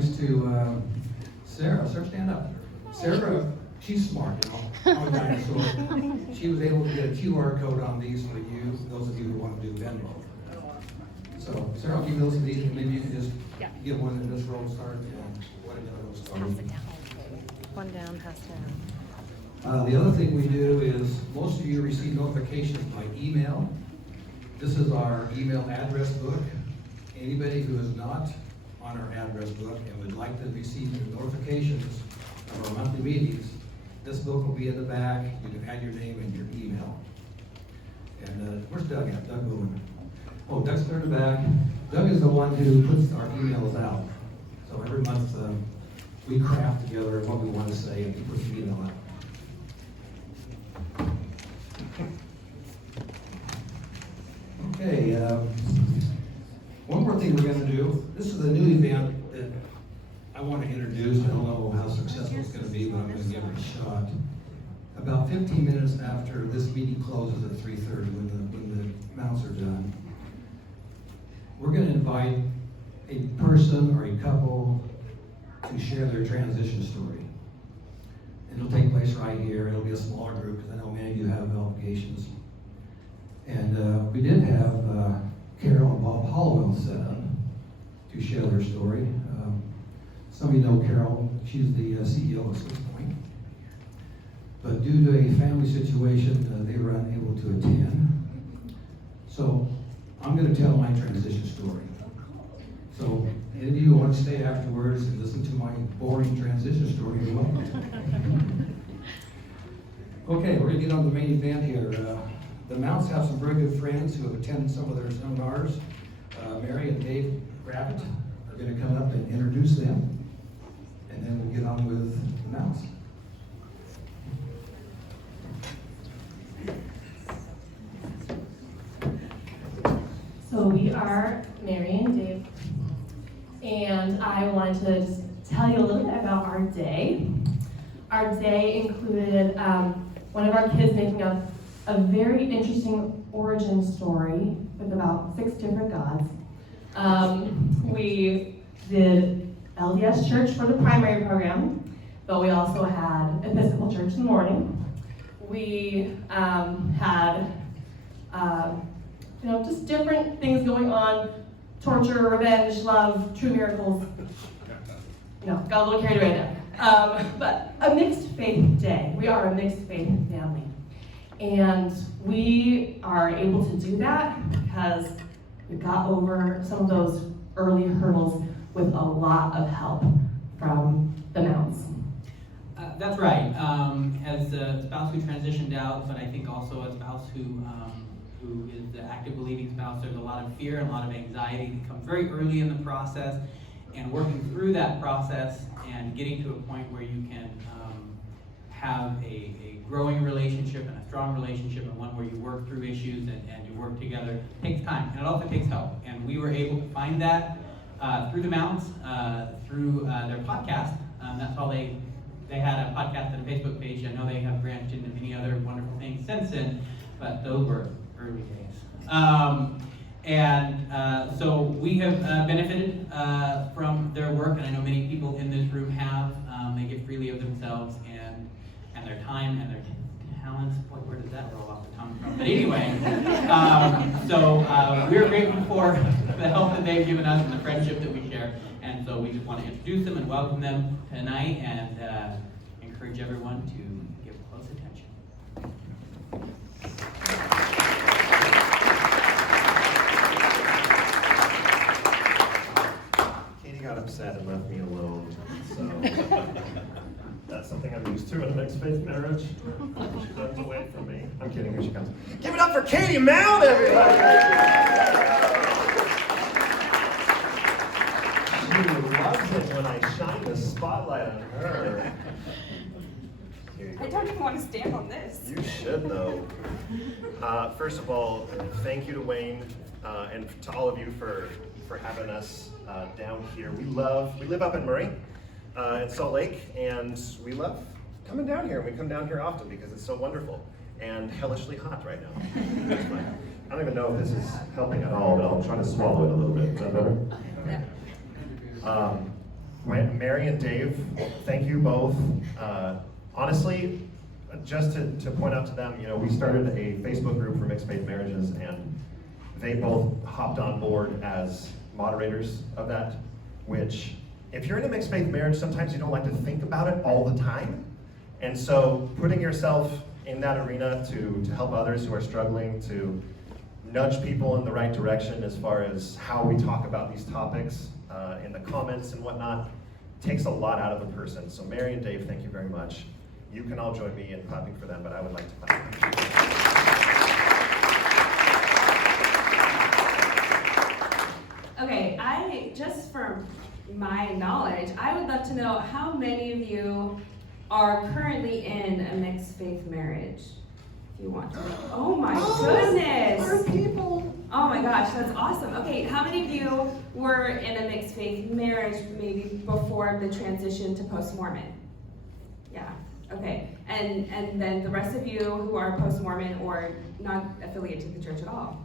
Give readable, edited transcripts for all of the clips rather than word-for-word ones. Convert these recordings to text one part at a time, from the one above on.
thanks to Sarah. Sarah, stand up. Sarah, she's smart, you know. I'm a dinosaur. She was able to get a QR code on these for you, those of you who want to do Venmo. So, Sarah, I'll give you those of these, and maybe you can just give one in this row start and one in the other row start. Pass it down. One down, pass down. The other thing we do is, most of you receive notifications by email. This is our email address book. Anybody who is not on our address book and would like to receive the notifications of our monthly meetings, this book will be in the back. You can add your name and your email. And where's Doug at? Doug Bowen. Oh, Doug's there in the back. Doug is the one who puts our emails out. So every month we craft together what we want to say and he puts the email out. Okay, one more thing we're going to do. This is a new event that I want to introduce. I don't know how successful it's going to be, but I'm going to give it a shot. About 15 minutes after this meeting closes at 3:30, when the mounts are done, we're going to invite a person or a couple to share their transition story. And it'll take place right here. It'll be a smaller group because I know many of you have obligations. And we did have Carol and Bob Hollowell set up to share their story. Some of you know Carol. She's the CEO of Swiss Point. But due to a family situation, they were unable to attend. So I'm going to tell my transition story. So any of you who want to stay afterwards and listen to my boring transition story, you're welcome. Okay, we're going to get on the main event here. The Mounts have some very good friends who have attended some of their seminars. Mary and Dave Rabbit are going to come up and introduce them, and then we'll get on with the Mounts. So we are Mary and Dave, and I wanted to just tell you a little bit about our day. Our day included one of our kids making up a very interesting origin story with about 6 different gods. We did LDS Church for the primary program, but we also had Episcopal Church in the morning. We had just different things going on: torture, revenge, love, true miracles. Got a little carried away there. But a mixed faith day. We are a mixed faith family. And we are able to do that because we got over some of those early hurdles with a lot of help from the Mounts. That's right. As a spouse who transitioned out, but I think also a spouse who is the active believing spouse, there's a lot of fear and a lot of anxiety that comes very early in the process, and working through that process and getting to a point where you can have a growing relationship and a strong relationship, and one where you work through issues and you work together takes time, and it also takes help. And we were able to find that through the Mounts, through their podcast. That's how they had a podcast and a Facebook page. I know they have branched into many other wonderful things since then, but those were early days. So we have benefited from their work, and I know many people in this room have. They give freely of themselves and their time and their talents. Boy, where does that roll off the tongue from? But anyway, we're grateful for the help that they've given us and the friendship that we share. And so we just want to introduce them and welcome them tonight, and encourage everyone to give close attention. Katie got upset and left me alone, so that's something I'm used to in a mixed faith marriage. She runs away from me. I'm kidding, here she comes. Give it up for Katie Mount, everybody! She loves it when I shine the spotlight on her. I don't even want to stand on this. You should, though. First of all, thank you to Wayne and to all of you for having us down here. We live up in Murray, in Salt Lake, and we love coming down here. We come down here often because it's so wonderful and hellishly hot right now. That's fine. I don't even know if this is helping at all, but I'll try to swallow it a little bit. Is that better? Okay. Mary and Dave, thank you both. Honestly, just to point out to them, you know, we started a Facebook group for mixed faith marriages, and they both hopped on board as moderators of that, which, if you're in a mixed faith marriage, sometimes you don't like to think about it all the time. And so putting yourself in that arena to help others who are struggling, to nudge people in the right direction as far as how we talk about these topics in the comments and whatnot, takes a lot out of a person. So Mary and Dave, thank you very much. You can all join me in clapping for them, but I would like to clap for them. Okay, just for my knowledge, I would love to know how many of you are currently in a mixed faith marriage. If you want to know. Oh my goodness! People. Oh my gosh, that's awesome. Okay, how many of you were in a mixed faith marriage maybe before the transition to post-Mormon? Yeah, okay. And then the rest of you who are post-Mormon or not affiliated to the church at all?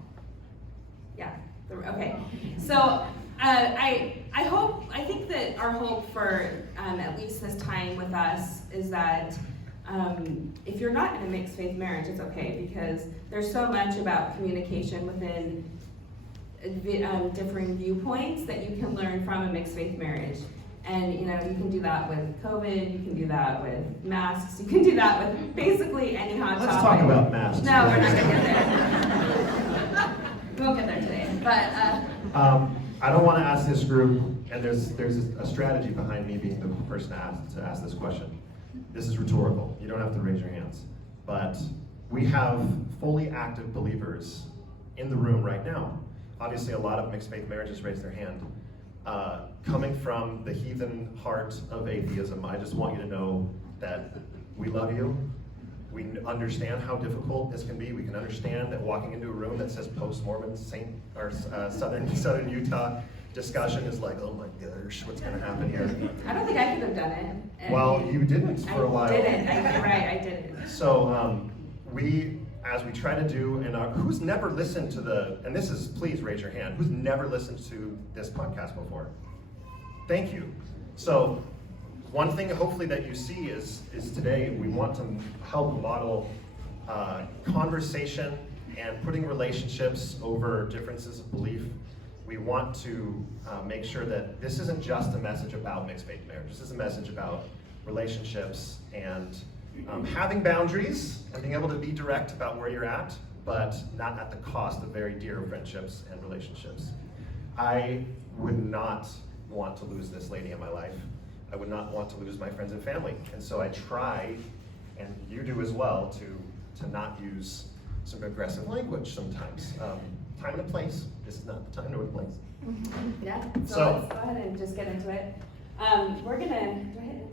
Yeah, okay. So I think that our hope for at least this time with us is that if you're not in a mixed faith marriage, it's okay, because there's so much about communication within differing viewpoints that you can learn from a mixed faith marriage. And you know, you can do that with COVID, you can do that with masks, you can do that with basically any hot topic. Let's talk about masks. No, we're not gonna get there. We won't get there today, but I don't want to ask this group, and there's a strategy behind me being the person to ask this question. This is rhetorical. You don't have to raise your hands. But we have fully active believers in the room right now. Obviously, a lot of mixed faith marriages raise their hand. Coming from the heathen heart of atheism, I just want you to know that we love you. We understand how difficult this can be. We can understand that walking into a room that says post-Mormon Southern Utah discussion is like, oh my gosh, what's going to happen here? I don't think I could have done it. Well, you didn't for a while. I didn't. I didn't. So as we try to do, and who's never listened to and this is, please raise your hand, who's never listened to this podcast before? Thank you. So one thing hopefully that you see is today we want to help model conversation and putting relationships over differences of belief. We want to make sure that this isn't just a message about mixed faith marriage. This is a message about relationships and having boundaries and being able to be direct about where you're at, but not at the cost of very dear friendships and relationships. I would not want to lose this lady in my life. I would not want to lose my friends and family. And so I try, and you do as well, to not use some aggressive language sometimes. Time and a place. This is not the time nor the place. Yeah. So- Let's go ahead and just get into it. We're gonna. Do I hit enter?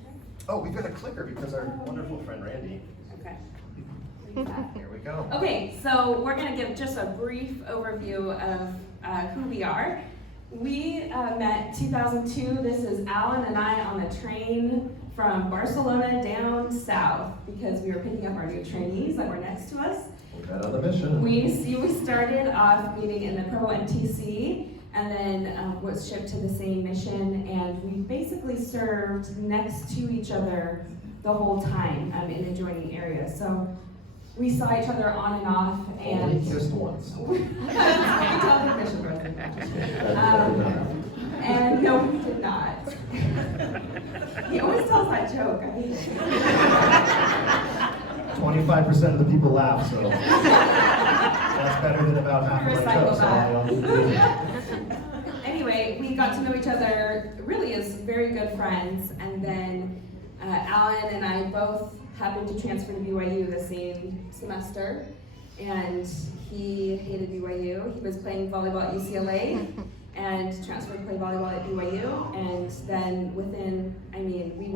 Oh, we've got a clicker because our wonderful friend Randy. Okay. Here we go. Okay, so we're going to give just a brief overview of who we are. We met 2002. This is Alan and I on a train from Barcelona down south because we were picking up our new trainees that were next to us. We're back on the mission. We started off meeting in the Provo NTC and then was shipped to the same mission, and we basically served next to each other the whole time in adjoining areas. So we saw each other on and off, and Only kissed once. we tell the mission and no, we did not. He always tells that joke. I hate it. 25% of the people laugh, so that's better than about half of my Recycle jokes. that. Anyway, we got to know each other really as very good friends, and then Alan and I both happened to transfer to BYU the same semester, and he hated BYU. He was playing volleyball at UCLA and transferred to play volleyball at BYU, and then we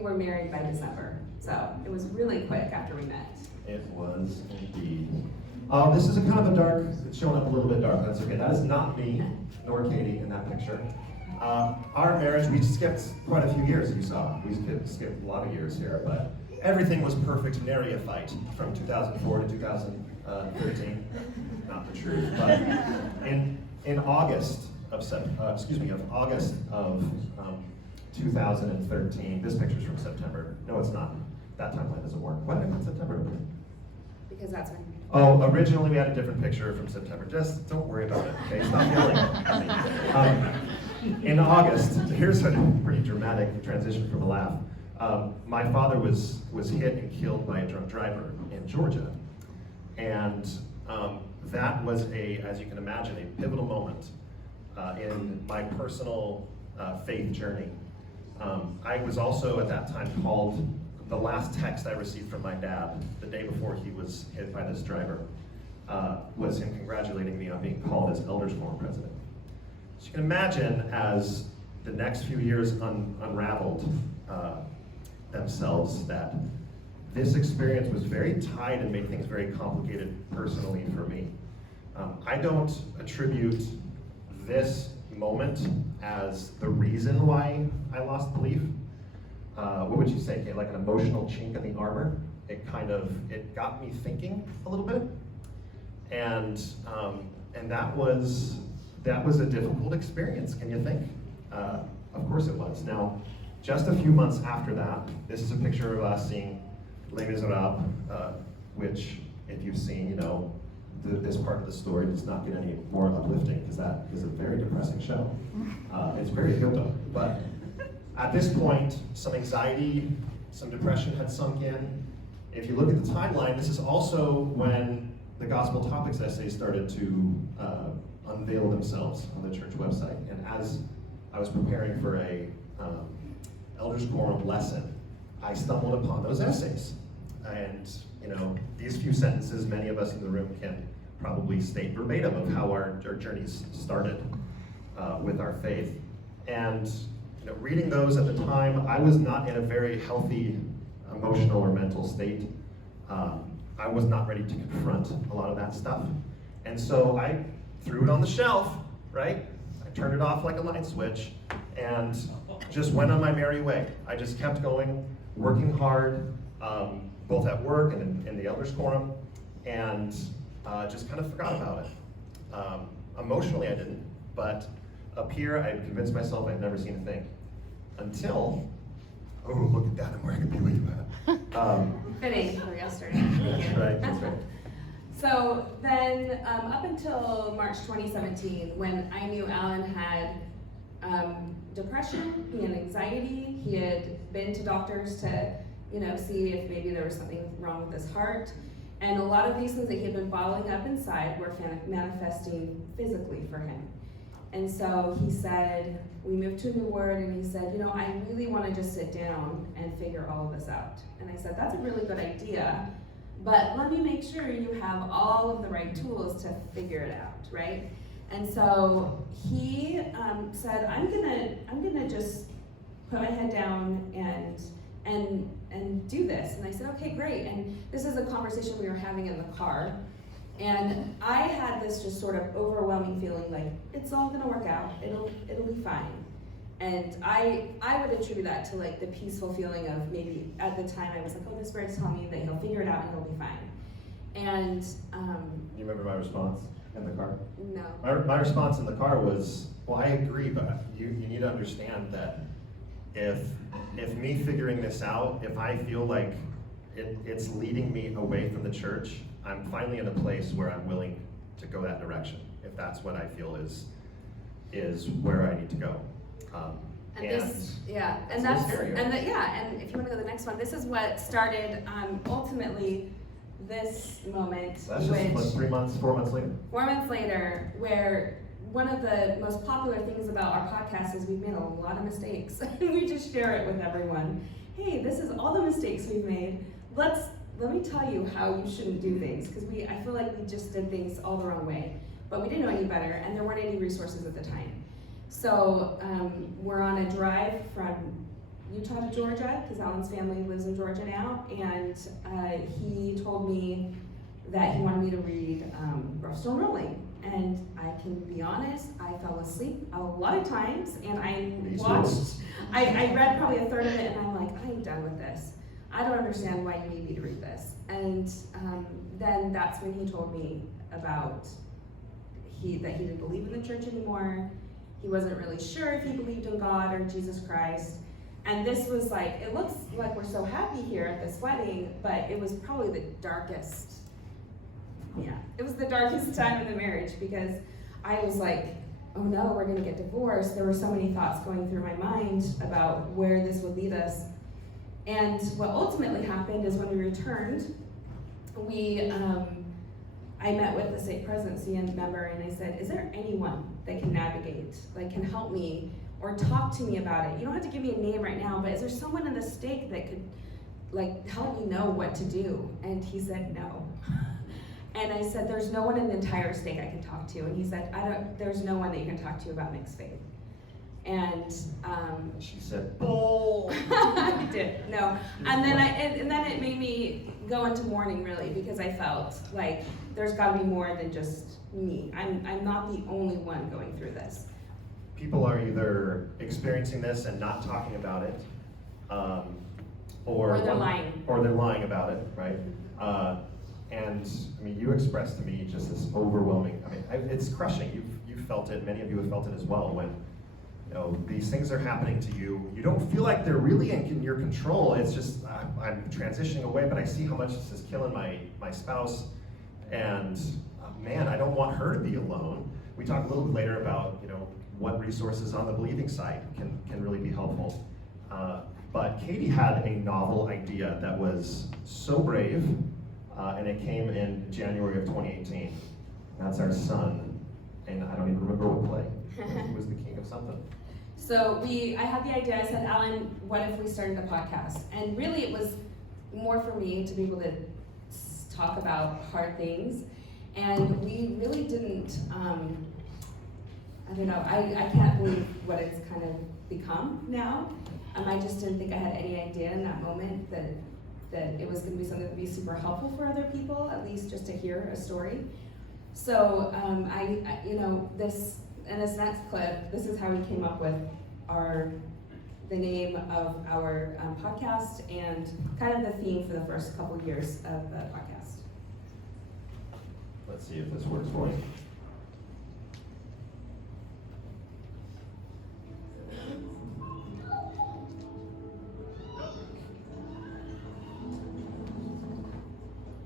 were married by December, so it was really quick after we met. It was indeed. This is a kind of a dark, it's showing up a little bit dark, that's okay. That is not me, nor Katie in that picture. Our marriage, we skipped quite a few years, you saw. We skipped a lot of years here, but everything was perfect, nary a fight from 2004 to 2013. Not the truth, but in August of August of 2013. This picture's from September. No, it's not. That timeline doesn't work. Why did I put September? Because that's when. Oh, originally we had a different picture from September. Just don't worry about it, okay? Stop yelling at me. In August, here's a pretty dramatic transition from a laugh. My father was hit and killed by a drunk driver in Georgia. And that was as you can imagine, a pivotal moment in my personal faith journey. I was also at that time called. The last text I received from my dad the day before he was hit by this driver was him congratulating me on being called as Elders Forum president. So you can imagine as the next few years unraveled themselves that this experience was very tied and made things very complicated personally for me. I don't attribute this moment as the reason why I lost belief. What would you say, Kate? Like an emotional chink in the armor? It got me thinking a little bit, and that was a difficult experience. Can you think? Of course it was. Now, just a few months after that, this is a picture of us seeing Les Miserables, which, if you've seen, this part of the story does not get any more uplifting because that is a very depressing show. It's very good though, but. At this point, some anxiety, some depression had sunk in. If you look at the timeline, this is also when the Gospel Topics essays started to unveil themselves on the church website. And as I was preparing for a Elders Quorum lesson, I stumbled upon those essays. And these few sentences, many of us in the room can probably state verbatim of how our journeys started with our faith. And reading those at the time, I was not in a very healthy emotional or mental state. I was not ready to confront a lot of that stuff. And so I threw it on the shelf, right? I turned it off like a light switch and just went on my merry way. I just kept going, working hard, both at work and in the Elders Quorum, and just kind of forgot about it. Emotionally, I didn't, but up here, I convinced myself I'd never seen a thing. Until, oh, look at that, I'm wearing a BYU hat. Fitting for yesterday. That's right, that's right. So then, up until March 2017, when I knew Alan had depression, he had anxiety, he had been to doctors to, see if maybe there was something wrong with his heart. And a lot of these things that he had been bottling up inside were manifesting physically for him. And so he said, we moved to a new ward, and he said, I really want to just sit down and figure all of this out. And I said, that's a really good idea, but let me make sure you have all of the right tools to figure it out, right? And so he said, I'm gonna just put my head down and do this. And I said, okay, great. And this is a conversation we were having in the car. And I had this just sort of overwhelming feeling like, it's all gonna work out, it'll be fine. And I would attribute that to like the peaceful feeling of maybe at the time I was like, oh, the Spirit's telling me that he'll figure it out and he'll be fine. And you remember my response in the car? No. My response in the car was, well, I agree, but you need to understand that if me figuring this out, if I feel like it's leading me away from the church, I'm finally in a place where I'm willing to go that direction, if that's what I feel is where I need to go. And if you want to go to the next one, this is what started ultimately this moment, That's just like 4 months later. 4 months later, where one of the most popular things about our podcast is we've made a lot of mistakes. We just share it with everyone. Hey, this is all the mistakes we've made. Let me tell you how you shouldn't do things, because I feel like we just did things all the wrong way, but we didn't know any better, and there weren't any resources at the time. So we're on a drive from Utah to Georgia, because Alan's family lives in Georgia now, and he told me that he wanted me to read Rough Stone Rolling. And I can be honest, I fell asleep a lot of times, and I read probably a third of it, and I'm like, I'm done with this. I don't understand why you need me to read this. And then that's when he told me about that he didn't believe in the church anymore, he wasn't really sure if he believed in God or Jesus Christ. And this was like, it looks like we're so happy here at this wedding, but it was probably the darkest, it was the darkest time in the marriage, because I was like, oh no, we're gonna get divorced. There were so many thoughts going through my mind about where this would lead us. And what ultimately happened is when we returned, I met with the stake presidency and member, and I said, is there anyone that can navigate, like can help me or talk to me about it? You don't have to give me a name right now, but is there someone in the stake that could like help me know what to do? And he said no. And I said, there's no one in the entire stake I can talk to. And he said, there's no one that you can talk to about mixed faith. And She said, bull. I did, no. And then it made me go into mourning, really, because I felt like there's gotta be more than just me. I'm not the only one going through this. People are either experiencing this and not talking about it, or they're lying. Or they're lying about it, right? And I mean, you expressed to me just this overwhelming. I mean, it's crushing. You've felt it. Many of you have felt it as well. When these things are happening to you, you don't feel like they're really in your control. It's just I'm transitioning away, but I see how much this is killing my spouse, and man, I don't want her to be alone. We talk a little bit later about what resources on the believing side can really be helpful. But Katie had a novel idea that was so brave, and it came in January of 2018. That's our son, and I don't even remember what play. He was the king of something. So I had the idea, I said, Alan, what if we started a podcast? And really it was more for me to be able to talk about hard things. And we really didn't, I don't know, I can't believe what it's kind of become now. I just didn't think I had any idea in that moment that it was gonna be something that would be super helpful for other people, at least just to hear a story. So in this next clip, this is how we came up with the name of our podcast and kind of the theme for the first couple years of the podcast. Let's see if this works for you.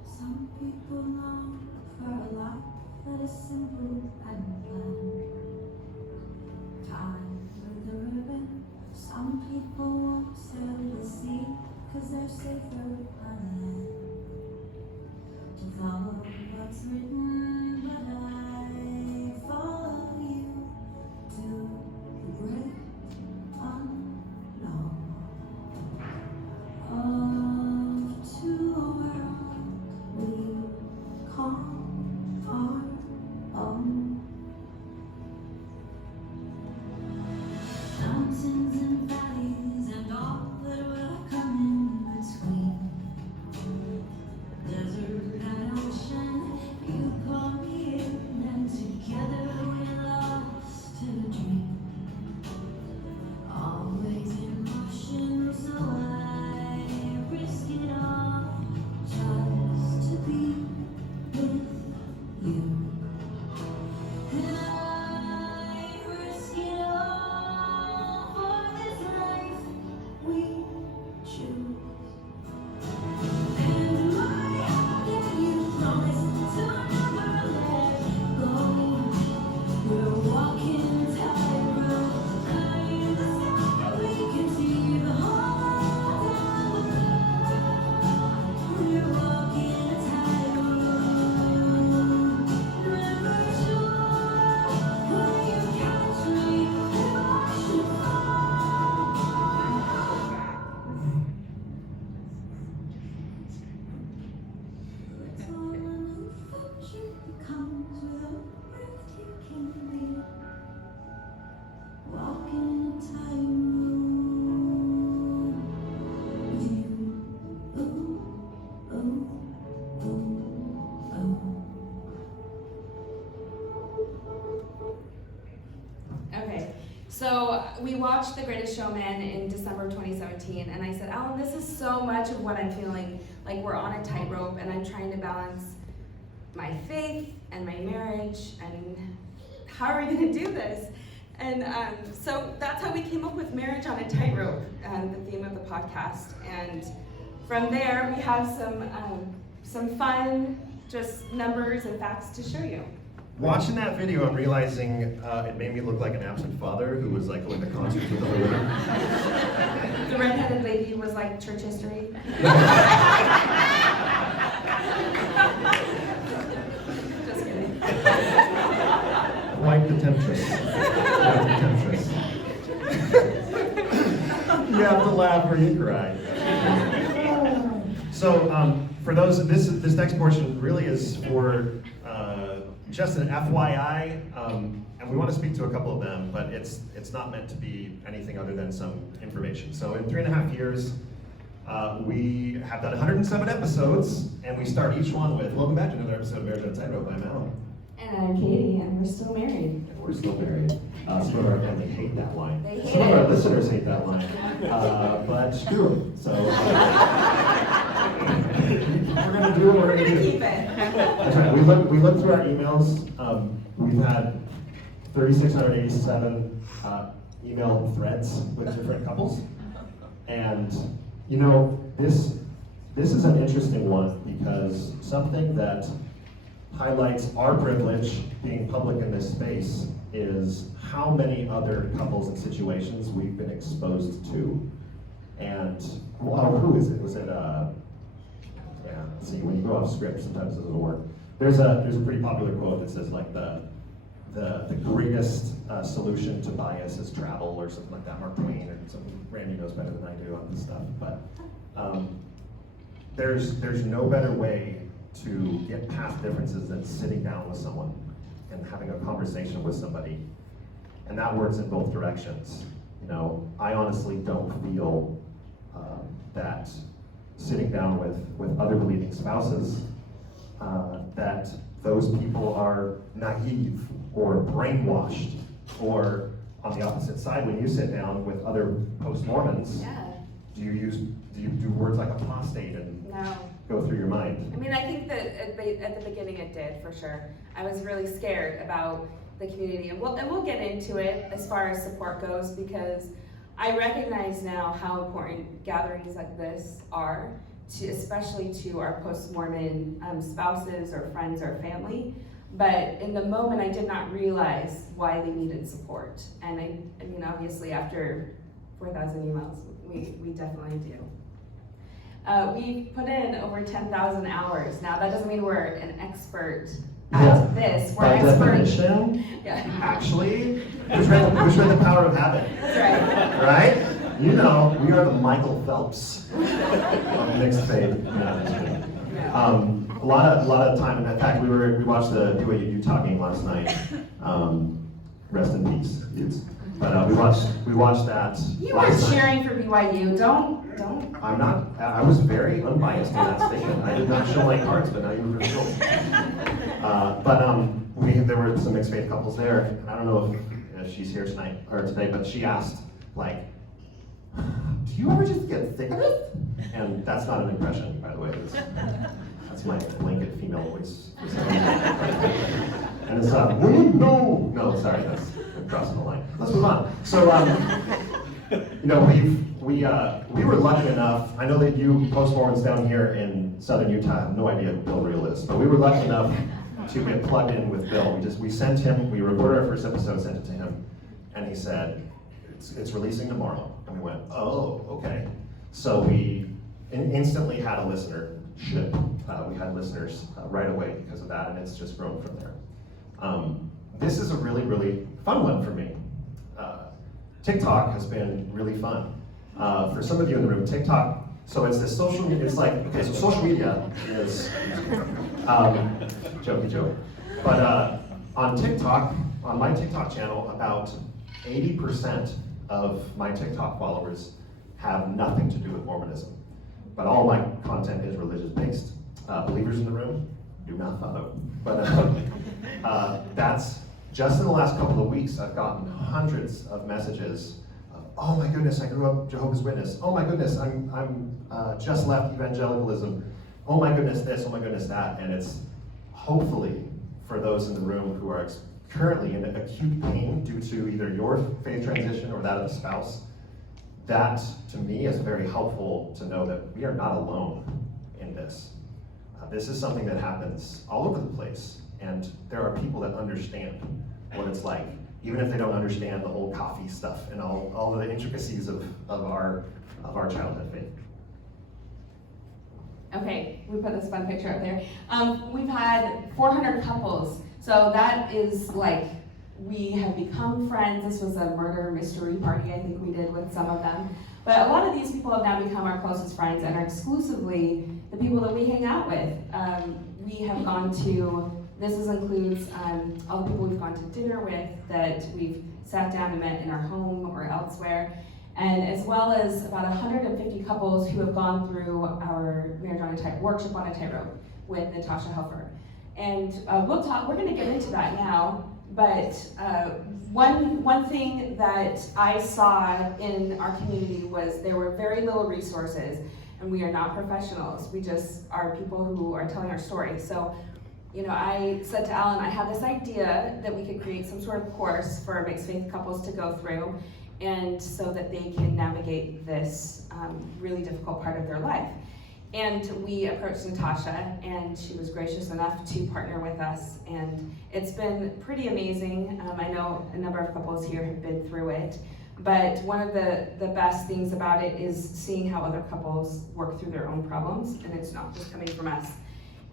Some people long for a life that is simple and planned. Tied with a ribbon. Some people won't sail the sea 'cause they're safer on land. To follow what's written, but I follow you to the great unknown. Off to a world we call our own. Mountains and valleys and all that will come in between. Desert and ocean, you call me in, and together we're lost to a dream. Always in motion, so I risk it all just to be with you. And I risk it all for this life we choose. And my heart that you promised to never let go. We're walking tightrope, high in the sky. We can see the whole town. We're walking a tightrope, never sure when you catch me if I should fall. It's all a new future that comes with a breathtaking leap. Walking a tightrope with you. Ooh, ooh, ooh, ooh. Okay, so we watched The Greatest Showman in December 2017, and I said, Alan, this is so much of what I'm feeling. Like we're on a tightrope, and I'm trying to balance my faith and my marriage, and how are we gonna do this? And so that's how we came up with Marriage on a Tightrope, the theme of the podcast. And from there, we have some fun, just numbers and facts to show you. Watching that video, I'm realizing it made me look like an absent father who was like going to concerts with the whole room. The redheaded lady was like church history. Just kidding. Quite the temptress. Quite the temptress. You have to laugh or you cry. So for those, this next portion really is for just an FYI, and we want to speak to a couple of them, but it's not meant to be anything other than some information. So in 3.5 years, we have done 107 episodes, and we start each one with, welcome back to another episode of Marriage on a Tightrope. I'm Alan. And I'm Katie, and we're still married. And we're still married. Some of our family hate that line. They hate Some of our it. listeners hate that line. But screw them. So we're gonna do what we're gonna do. Keep it. That's right. We looked through our emails. We've had 3,687 email threads with different couples, and you know this is an interesting one because something that highlights our privilege being public in this space is how many other couples and situations we've been exposed to. And who is it? Was it yeah, see, when you go off script, sometimes it doesn't work. There's a pretty popular quote that says like the greatest solution to bias is travel or something like that. Mark Twain or something. Randy knows better than I do on this stuff, but there's no better way to get past differences than sitting down with someone and having a conversation with somebody, and that works in both directions. You know, I honestly don't feel that sitting down with other believing spouses, that those people are naive or brainwashed, or on the opposite side, when you sit down with other post-Mormons, Yeah. do you do words like apostate and No. go through your mind? I mean, I think that at the beginning it did, for sure. I was really scared about the community, and we'll get into it as far as support goes, because I recognize now how important gatherings like this are, especially to our post-Mormon spouses or friends or family. But in the moment, I did not realize why they needed support. And I mean, obviously, after 4,000 emails, we definitely do. We've put in over 10,000 hours. Now, that doesn't mean we're an expert at this. We're By experts. definition, Yeah, actually, which read the power of habit, that's right. right? You know, we are the Michael Phelps of mixed faith. No, just kidding. A lot of time, and in fact, we watched the BYU Utah game last night. Rest in peace, Utes. But we watched that. You are last night. cheering for BYU. Don't. I'm not. I was very unbiased in that statement. I did not show my cards, but now you revealed. There were some mixed faith couples there. I don't know if she's here tonight or today, but she asked, like, "Do you ever just get sick of it?" And that's not an impression, by the way. That's my blanket female voice. And it's no, sorry, that's I'm crossing the line. Let's move on. So, you know, we were lucky enough. I know that you post-Mormons down here in southern Utah have no idea who Bill Reel is, but we were lucky enough to get plugged in with Bill. We sent him. We recorded our first episode, sent it to him, and he said, "It's releasing tomorrow." And we went, "Oh, okay." So we instantly had a listenership. We had listeners right away because of that, and it's just grown from there. This is a really, really fun one for me. TikTok has been really fun. For some of you in the room, TikTok, so it's this social media, it's like, okay, so social media is, jokey joke. But on TikTok, on my TikTok channel, about 80% of my TikTok followers have nothing to do with Mormonism. But all my content is religious-based. Believers in the room, do not follow. But that's, just in the last couple of weeks, I've gotten hundreds of messages of, "Oh my goodness, I grew up Jehovah's Witness. Oh my goodness, I'm just left evangelicalism. Oh my goodness this, oh my goodness that." And it's hopefully for those in the room who are currently in acute pain due to either your faith transition or that of the spouse, that to me is very helpful to know that we are not alone in this. This is something that happens all over the place, and there are people that understand what it's like, even if they don't understand the whole coffee stuff and all the intricacies of our childhood faith. Okay, we put this fun picture up there. We've had 400 couples, so that is like, we have become friends. This was a murder mystery party I think we did with some of them. But a lot of these people have now become our closest friends and are exclusively the people that we hang out with. We have gone to, includes all the people we've gone to dinner with that we've sat down and met in our home or elsewhere, and as well as about 150 couples who have gone through our Marriage on a Tight Workshop on a Tightrope with Natasha Helfer. And we're gonna get into that now, but one thing that I saw in our community was there were very little resources, and we are not professionals. We just are people who are telling our story. So, you know, I said to Alan, I have this idea that we could create some sort of course for mixed faith couples to go through, and so that they can navigate this really difficult part of their life. And we approached Natasha, and she was gracious enough to partner with us, and it's been pretty amazing. I know a number of couples here have been through it, but one of the best things about it is seeing how other couples work through their own problems, and it's not just coming from us.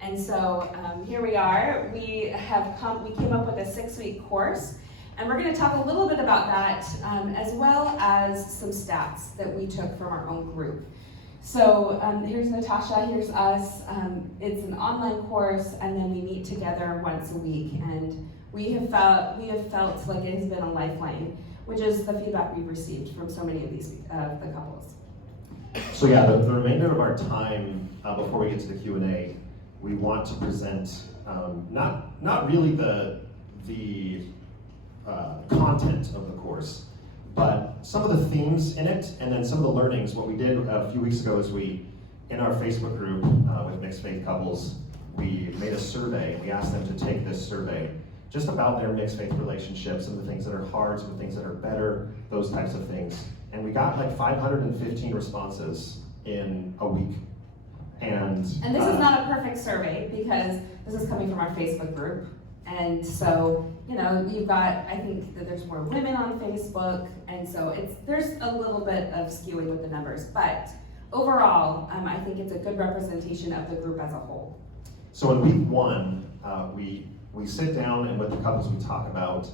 And so here we are. We came up with a 6-week course, and we're going to talk a little bit about that, as well as some stats that we took from our own group. So here's Natasha, here's us. It's an online course, and then we meet together once a week, and we have felt like it has been a lifeline, which is the feedback we've received from so many of these the couples. So yeah, the remainder of our time before we get to the Q&A, we want to present not really the content of the course, but some of the themes in it, and then some of the learnings. What we did a few weeks ago is in our Facebook group with mixed faith couples, we made a survey. We asked them to take this survey just about their mixed faith relationships, some of the things that are hard, some of the things that are better, those types of things. And we got like 515 responses in a week. And this is not a perfect survey because this is coming from our Facebook group. And so, you know, I think that there's more women on Facebook, and so there's a little bit of skewing with the numbers, but overall, I think it's a good representation of the group as a whole. So in week 1, we sit down, and with the couples we talk about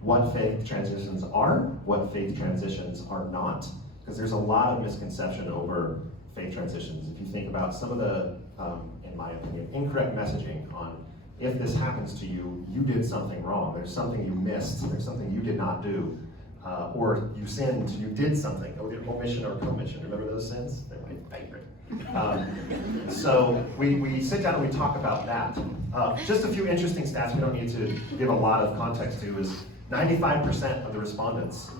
what faith transitions are, what faith transitions are not, because there's a lot of misconception over faith transitions. If you think about some of the, in my opinion, incorrect messaging on if this happens to you, you did something wrong. There's something you missed. There's something you did not do. Or you sinned, you did something. Omission or commission. Remember those sins? They're my favorite. So we sit down and we talk about that. Just a few interesting stats we don't need to give a lot of context to is 95% of the respondents,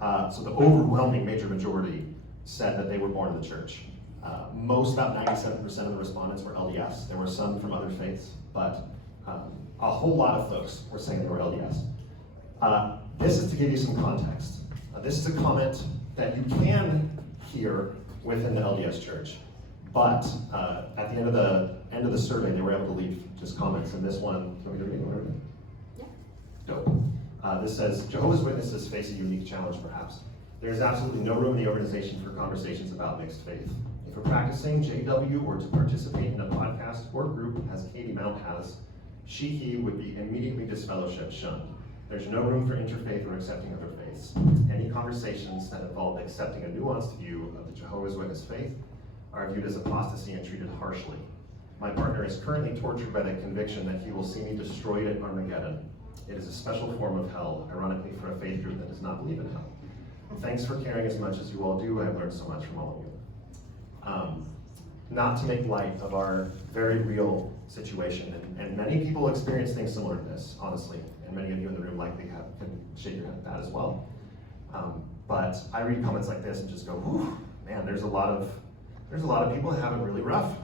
so the overwhelming major majority, said that they were born in the church. About 97% of the respondents were LDS. There were some from other faiths, but a whole lot of folks were saying they were LDS. This is to give you some context. This is a comment that you can hear within the LDS church, but at the end of the survey, they were able to leave just comments. And this one, can we do it? Yeah. Dope. This says, Jehovah's Witnesses face a unique challenge, perhaps. There is absolutely no room in the organization for conversations about mixed faith. If you're practicing JW or to participate in a podcast or group, as Katie Mount has, he would be immediately disfellowshipped, shunned. There's no room for interfaith or accepting other faiths. Any conversations that involve accepting a nuanced view of the Jehovah's Witness faith are viewed as apostasy and treated harshly. My partner is currently tortured by the conviction that he will see me destroyed at Armageddon. It is a special form of hell, ironically for a faith group that does not believe in hell. Thanks for caring as much as you all do. I've learned so much from all of you. Not to make light of our very real situation, and many people experience things similar to this, honestly, and many of you in the room likely can shake your head at that as well. But I read comments like this and just go, whew, man, there's a lot of people that have it really rough.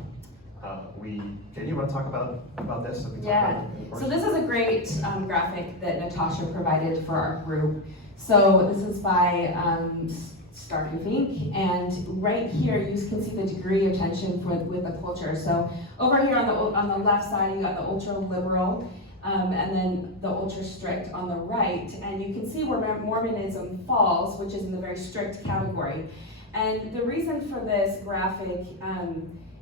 Katie, you want to talk about this? Have we talked Yeah, about it in the course? so this is a great graphic that Natasha provided for our group. So this is by Stark Inc. And right here you can see the degree of tension with the culture. So over here on the left side you got the ultra liberal and then the ultra strict on the right. And you can see where Mormonism falls, which is in the very strict category. And the reason for this graphic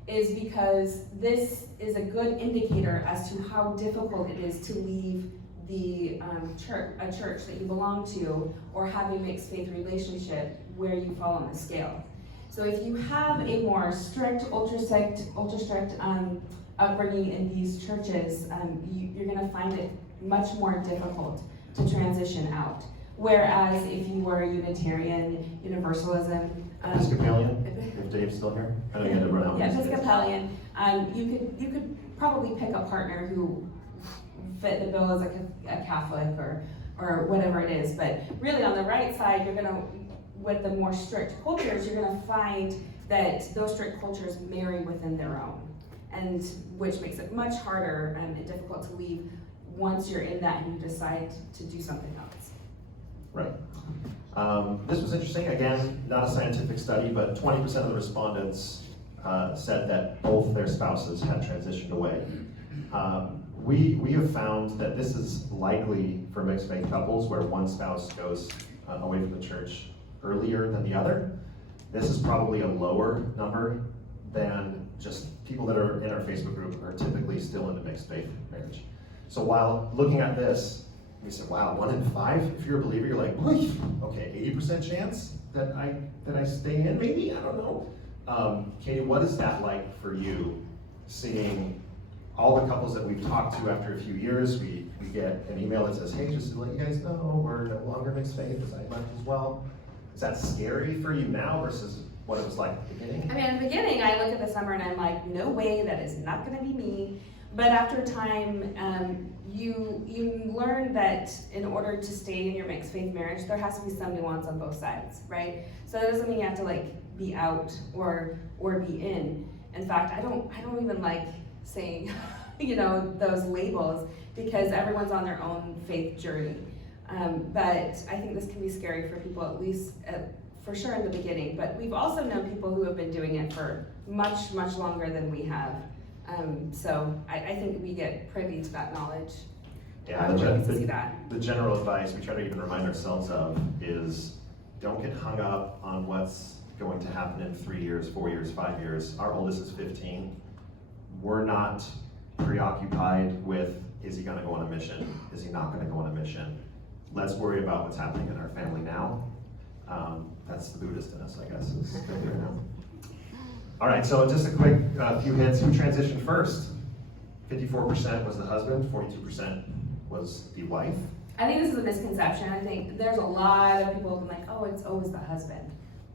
is because this is a good indicator as to how difficult it is to leave the a church that you belong to or have a mixed faith relationship where you fall on the scale. So if you have a more strict, ultra strict upbringing in these churches, you're going to find it much more difficult to transition out. Whereas if you were Unitarian, Universalism, Episcopalian, if Dave's still here. I know you had to run out. yeah, Episcopalian, you could probably pick a partner who fit the bill as a Catholic or whatever it is. But really on the right side, you're gonna, with the more strict cultures, you're gonna find that those strict cultures marry within their own, and which makes it much harder and difficult to leave once you're in that and you decide to do something else. Right. This was interesting. Again, not a scientific study, but 20% of the respondents said that both their spouses had transitioned away. We have found that this is likely for mixed faith couples where one spouse goes away from the church earlier than the other. This is probably a lower number than just people that are in our Facebook group are typically still in a mixed faith marriage. So while looking at this, we said, wow, 1 in 5? If you're a believer, you're like, okay, 80% chance that I stay in, maybe? I don't know. Katie, what is that like for you, seeing all the couples that we've talked to after a few years? We get an email that says, hey, just to let you guys know, we're no longer mixed faith, as I left as well. Is that scary for you now versus what it was like at the beginning? I mean, in the beginning, I look at the summer and I'm like, no way, that is not gonna be me. But after time, you learn that in order to stay in your mixed faith marriage, there has to be some nuance on both sides, right? So that doesn't mean you have to like be out or be in. In fact, I don't even like saying, those labels because everyone's on their own faith journey. But I think this can be scary for people, at least for sure in the beginning. But we've also known people who have been doing it for much, much longer than we have. So I think we get privy to that knowledge. Yeah, the general advice we try to even remind ourselves of is don't get hung up on what's going to happen in 3 years, 4 years, 5 years. Our oldest is 15. We're not preoccupied with, is he gonna go on a mission? Is he not gonna go on a mission? Let's worry about what's happening in our family now. That's the Buddhist in us, I guess, is good here now. All right, so just a quick few hits. Who transitioned first? 54% was the husband, 42% was the wife. I think this is a misconception. I think there's a lot of people who are like, oh, it's always the husband.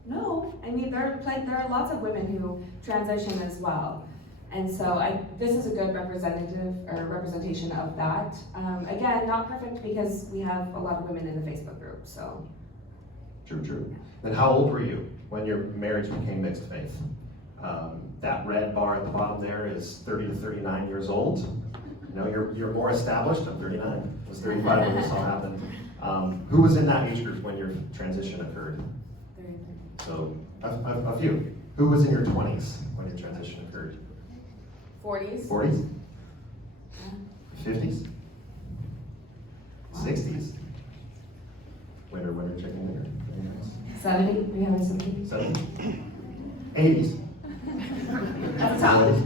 No, I mean, there are lots of women who transition as well. And so this is a good representation of that. Again, not perfect because we have a lot of women in the Facebook group, so. True. Then how old were you when your marriage became mixed faith? That red bar at the bottom there is 30 to 39 years old. You're more established. I'm 39. I was 35 when this all happened. Who was in that age group when your transition occurred? 33. So a few. Who was in your 20s when your transition occurred? 40s. 40s? 50s? 60s? Winter chicken dinner. 70. We have a 70. 70s? 80s? That's tough.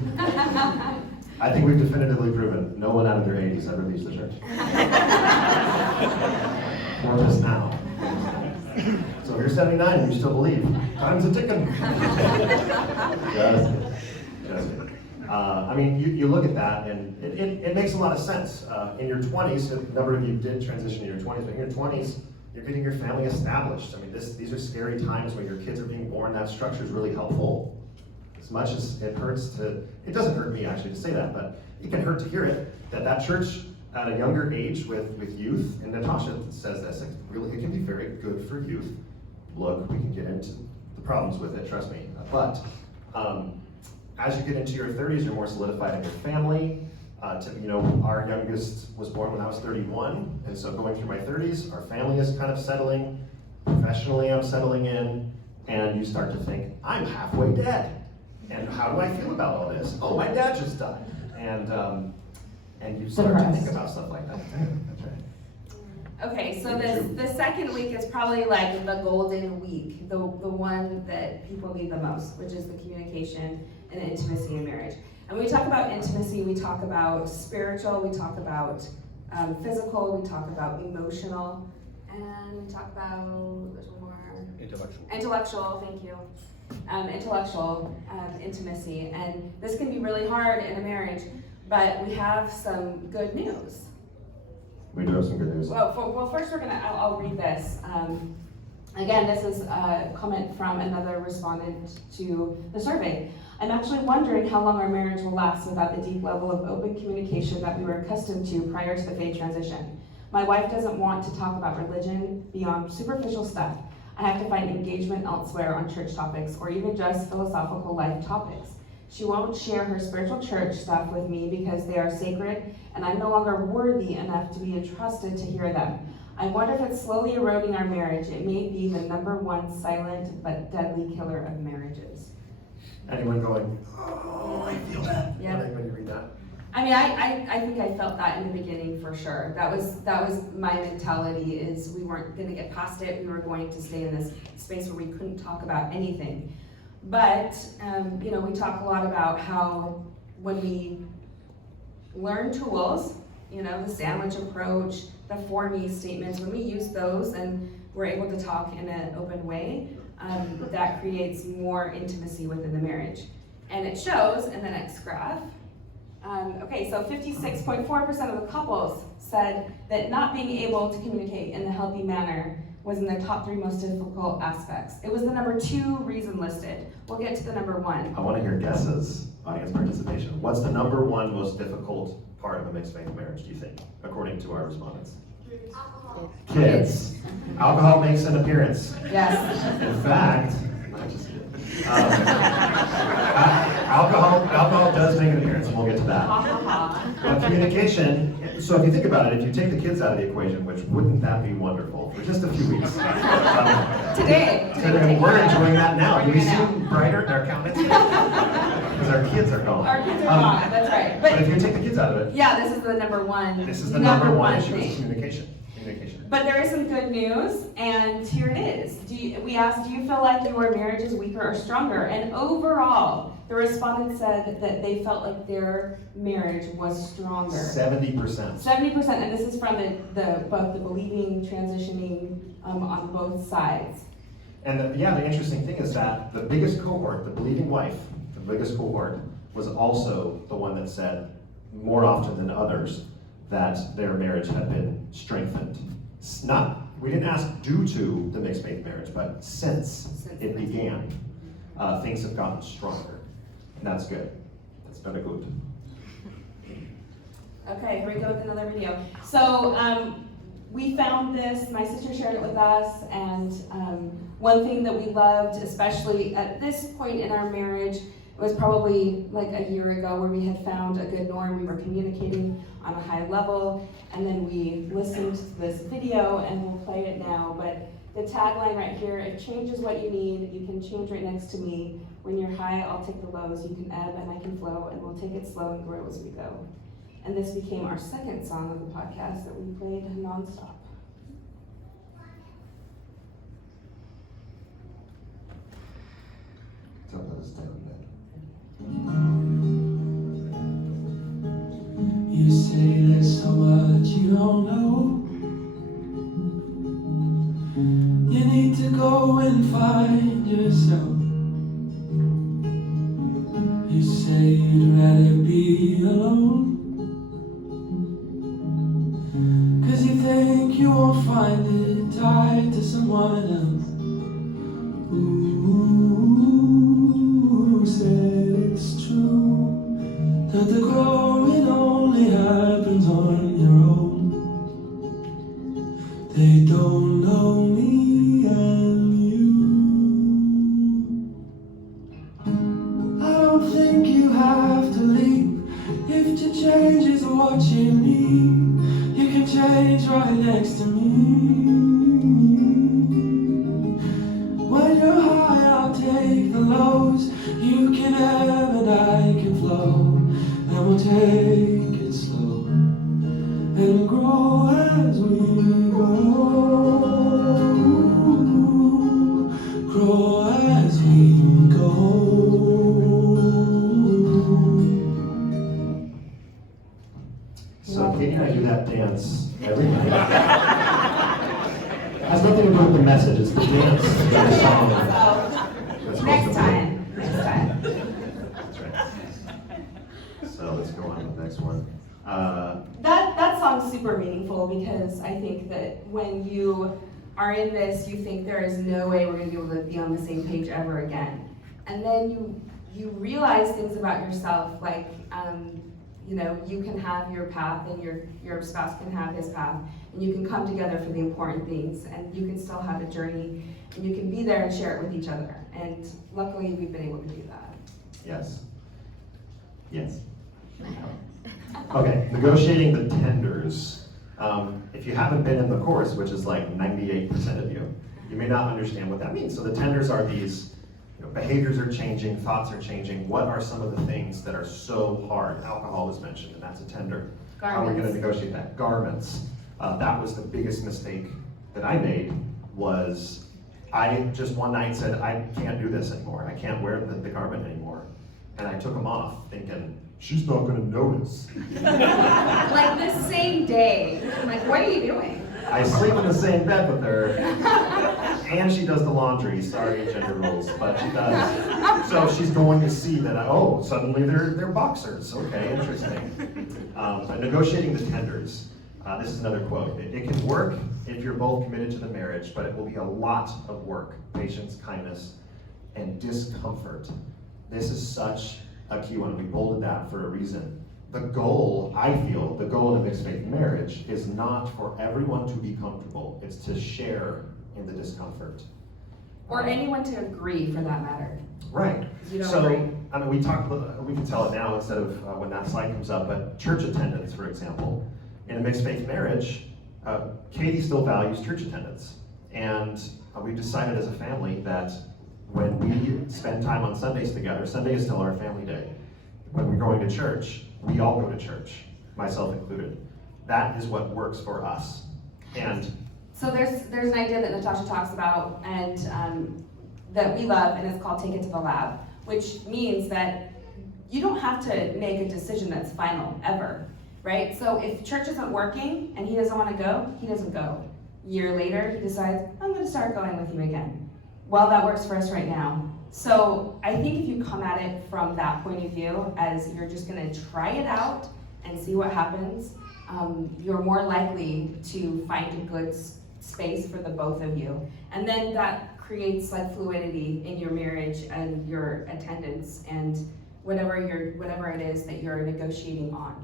I think we've definitively proven no one out of their 80s ever leaves the church. Or just now. So if you're 79 and you still believe, time's a ticking. Just kidding. I mean, you look at that and it makes a lot of sense. In your 20s, a number of you did transition in your 20s, but in your 20s, you're getting your family established. I mean, these are scary times when your kids are being born. That structure is really helpful. As much as it hurts it doesn't hurt me actually to say that, but it can hurt to hear it, that church at a younger age with youth, and Natasha says this, it can be very good for youth. Look, we can get into the problems with it, trust me. But as you get into your 30s, you're more solidified in your family. Our youngest was born when I was 31, and so going through my 30s, our family is kind of settling. Professionally, I'm settling in, and you start to think, I'm halfway dead. And how do I feel about all this? Oh, my dad just died. And you start to think about stuff like that. That's right. Okay, so the second week is probably like the golden week, the one that people need the most, which is the communication and intimacy in marriage. And when we talk about intimacy, we talk about spiritual, we talk about physical, we talk about emotional, and we talk about, there's one more. Intellectual, thank you. Intellectual intimacy. And this can be really hard in a marriage, but we have some good news. We do have some good news. Well, first I'll read this. Again, this is a comment from another respondent to the survey. I'm actually wondering how long our marriage will last without the deep level of open communication that we were accustomed to prior to the faith transition. My wife doesn't want to talk about religion beyond superficial stuff. I have to find engagement elsewhere on church topics or even just philosophical life topics. She won't share her spiritual church stuff with me because they are sacred and I'm no longer worthy enough to be entrusted to hear them. I wonder if it's slowly eroding our marriage. It may be the #1 silent but deadly killer of marriages. Anyone going, oh, I feel that? Yeah. When you read that? I mean, I think I felt that in the beginning for sure. That was my mentality, is we weren't gonna get past it. We were going to stay in this space where we couldn't talk about anything. But, we talk a lot about how when we learn tools, the sandwich approach, the 4-me statements, when we use those and we're able to talk in an open way, that creates more intimacy within the marriage. And it shows in the next graph. So 56.4% of the couples said that not being able to communicate in a healthy manner was in the top 3 most difficult aspects. It was the #2 reason listed. We'll get to the #1. I want to hear guesses, audience participation. What's the #1 most difficult part of a mixed faith marriage, do you think, according to our respondents? Kids. Alcohol makes an appearance. Yes. In fact, I'm just kidding. Alcohol does make an appearance, and we'll get to that. But communication, so if you think about it, if you take the kids out of the equation, which wouldn't that be wonderful, for just a few weeks. Today We're enjoying that now. Do we seem brighter in our countenance? Because our kids are gone. Our kids are gone, that's right. But if you take the kids out of it, Yeah, this is the #1. this is the #1 issue, thing. is communication. But there is some good news, and here it is. We asked, do you feel like your marriage is weaker or stronger? And overall, the respondents said that they felt like their marriage was stronger. 70%. 70%, and this is from both the believing, transitioning on both sides. And the interesting thing is that the biggest cohort, the believing wife, the biggest cohort, was also the one that said more often than others that their marriage had been strengthened. We didn't ask due to the mixed faith marriage, but since it began, things have gotten stronger. And that's good. That's very good. Okay, here we go with another video. So we found this, my sister shared it with us, and one thing that we loved, especially at this point in our marriage, it was probably like a year ago where we had found a good norm. We were communicating on a high level, and then we listened to this video, and we'll play it now. But the tagline right here, if change is what you need, you can change right next to me. When you're high, I'll take the lows. You can ebb and I can flow, and we'll take it slow and grow as we go. And this became our second song of the podcast that we played nonstop. You say there's so much you don't know. You need to go and find yourself. You say you'd rather be alone, 'cause you think you won't find it tied to someone else. Ooh, said it's true that the growing only happens on your own. They don't know me and you. I don't think what you need. You can change right next to me. When you're high, I'll take the lows. You can ebb and I can flow, and we'll take it slow and grow as we go. Grow as we go. So Katie and I do that dance every night. Has nothing to do with the message, it's the dance, the song. That's Next time. That's right. So let's go on to the next one. That song's super meaningful because I think that when you are in this, you think there is no way we're gonna be able to be on the same page ever again. And then you realize things about yourself, like, you can have your path and your spouse can have his path, and you can come together for the important things, and you can still have a journey, and you can be there and share it with each other. And luckily, we've been able to do that. Yes. Yes. Okay, negotiating the tenders. If you haven't been in the course, which is like 98% of you, you may not understand what that means. So the tenders are these, behaviors are changing, thoughts are changing. What are some of the things that are so hard? Alcohol was mentioned, and that's a tender. How are we going to negotiate that? Garments. That was the biggest mistake that I made, was I just one night said, I can't do this anymore. I can't wear the garment anymore. And I took them off thinking, she's not going to notice. Like the same day. I'm like, what are you doing? I sleep in the same bed with her, and she does the laundry. Sorry, gender rules, but she does. So she's going to see that, suddenly they're boxers. Okay, interesting. But negotiating the tenders. This is another quote. It can work if you're both committed to the marriage, but it will be a lot of work. Patience, kindness, and discomfort. This is such a key one. We bolded that for a reason. The goal, I feel, the goal in a mixed faith marriage is not for everyone to be comfortable. It's to share in the discomfort. Or anyone to agree, for that matter. Right. You don't So, agree. I mean, we can tell it now instead of when that slide comes up, but church attendance, for example. In a mixed faith marriage, Katie still values church attendance. And we decided as a family that when we spend time on Sundays together, Sunday is still our family day. When we're going to church, we all go to church, myself included. That is what works for us. And So there's an idea that Natasha talks about and that we love, and it's called Take It to the Lab, which means that you don't have to make a decision that's final, ever, right? So if church isn't working and he doesn't want to go, he doesn't go. A year later, he decides, I'm going to start going with you again. Well, that works for us right now. So I think if you come at it from that point of view, as you're just going to try it out and see what happens, you're more likely to find a good space for the both of you. And then that creates like fluidity in your marriage and your attendance and whatever it is that you're negotiating on.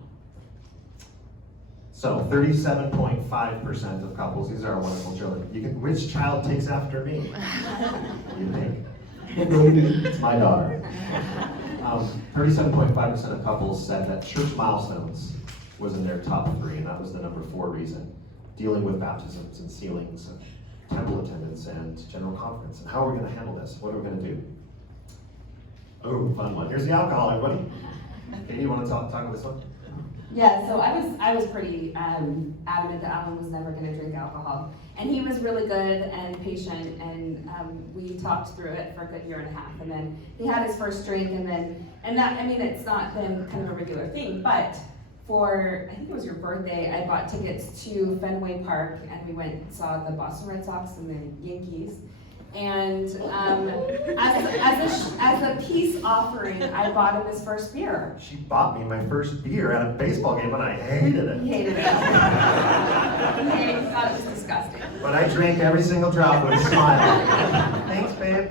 so 37.5% of couples, these are our wonderful children. Which child takes after me? You think? It's my daughter. 37.5% of couples said that church milestones was in their top 3, and that was the number 4 reason. Dealing with baptisms and sealings, and temple attendance, and general conference. And how are we going to handle this? What are we going to do? Oh, fun one. Here's the alcohol, everybody. Katie, you want to talk about this one? Yeah, so I was pretty adamant that Alan was never going to drink alcohol, and he was really good and patient, and we talked through it for a good year and a half, and then he had his first drink, and that, I mean, it's not been kind of a regular thing, but for, I think it was your birthday, I bought tickets to Fenway Park, and we went and saw the Boston Red Sox and the Yankees. And as a peace offering, I bought him his first beer. She bought me my first beer at a baseball game, and I hated it. He hated it. He thought it was disgusting. But I drank every single drop with a smile. Thanks, babe.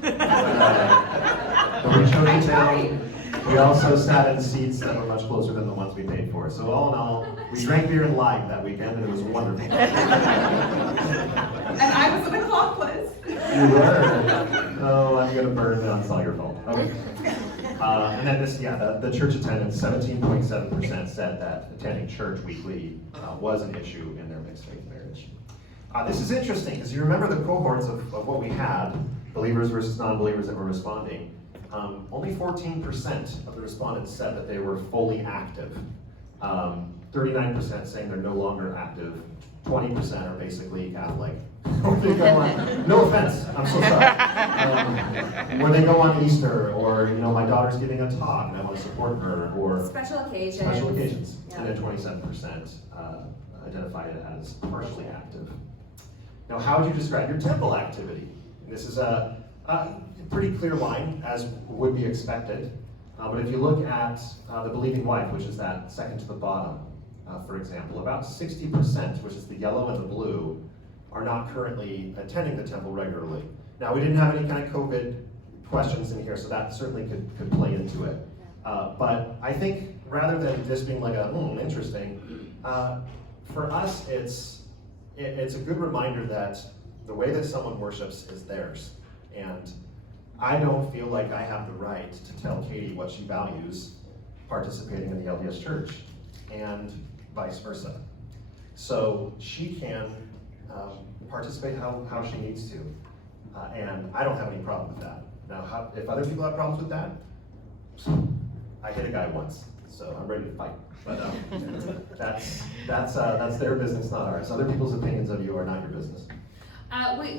But we chose it down. We also sat in seats that were much closer than the ones we paid for. So all in all, we drank beer and lied that weekend, and it was wonderful. And I was an accomplice. You were? Oh, I'm gonna burn that. It's all your fault. Okay. And then this, the church attendance, 17.7% said that attending church weekly was an issue in their mixed faith marriage. This is interesting because you remember the cohorts of what we had, believers versus non-believers that were responding. Only 14% of the respondents said that they were fully active. 39% saying they're no longer active. 20% are basically Catholic. No offense, I'm so sorry. Where they go on Easter, or my daughter's giving a talk and I want to support her, or Special occasions. special occasions. Yeah. And then 27% identified it as partially active. Now, how would you describe your temple activity? And this is a pretty clear line, as would be expected. But if you look at the believing wife, which is that second to the bottom, for example, about 60%, which is the yellow and the blue, are not currently attending the temple regularly. Now, we didn't have any kind of COVID questions in here, so that certainly could play into it. But I think rather than this being like interesting, for us it's a good reminder that the way that someone worships is theirs. And I don't feel like I have the right to tell Katie what she values participating in the LDS Church, and vice versa. So she can participate how she needs to. And I don't have any problem with that. Now, if other people have problems with that, I hit a guy once, so I'm ready to fight. But that's their business, not ours. Other people's opinions of you are not your business.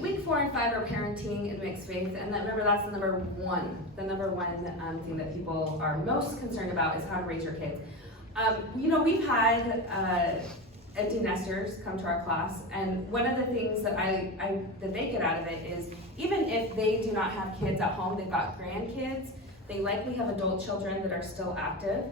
Week 4 and 5 are parenting in mixed faith, and remember that's the number one. The number one thing that people are most concerned about is how to raise your kids. We've had empty nesters come to our class, and one of the things that that they get out of it is, even if they do not have kids at home, they've got grandkids, they likely have adult children that are still active,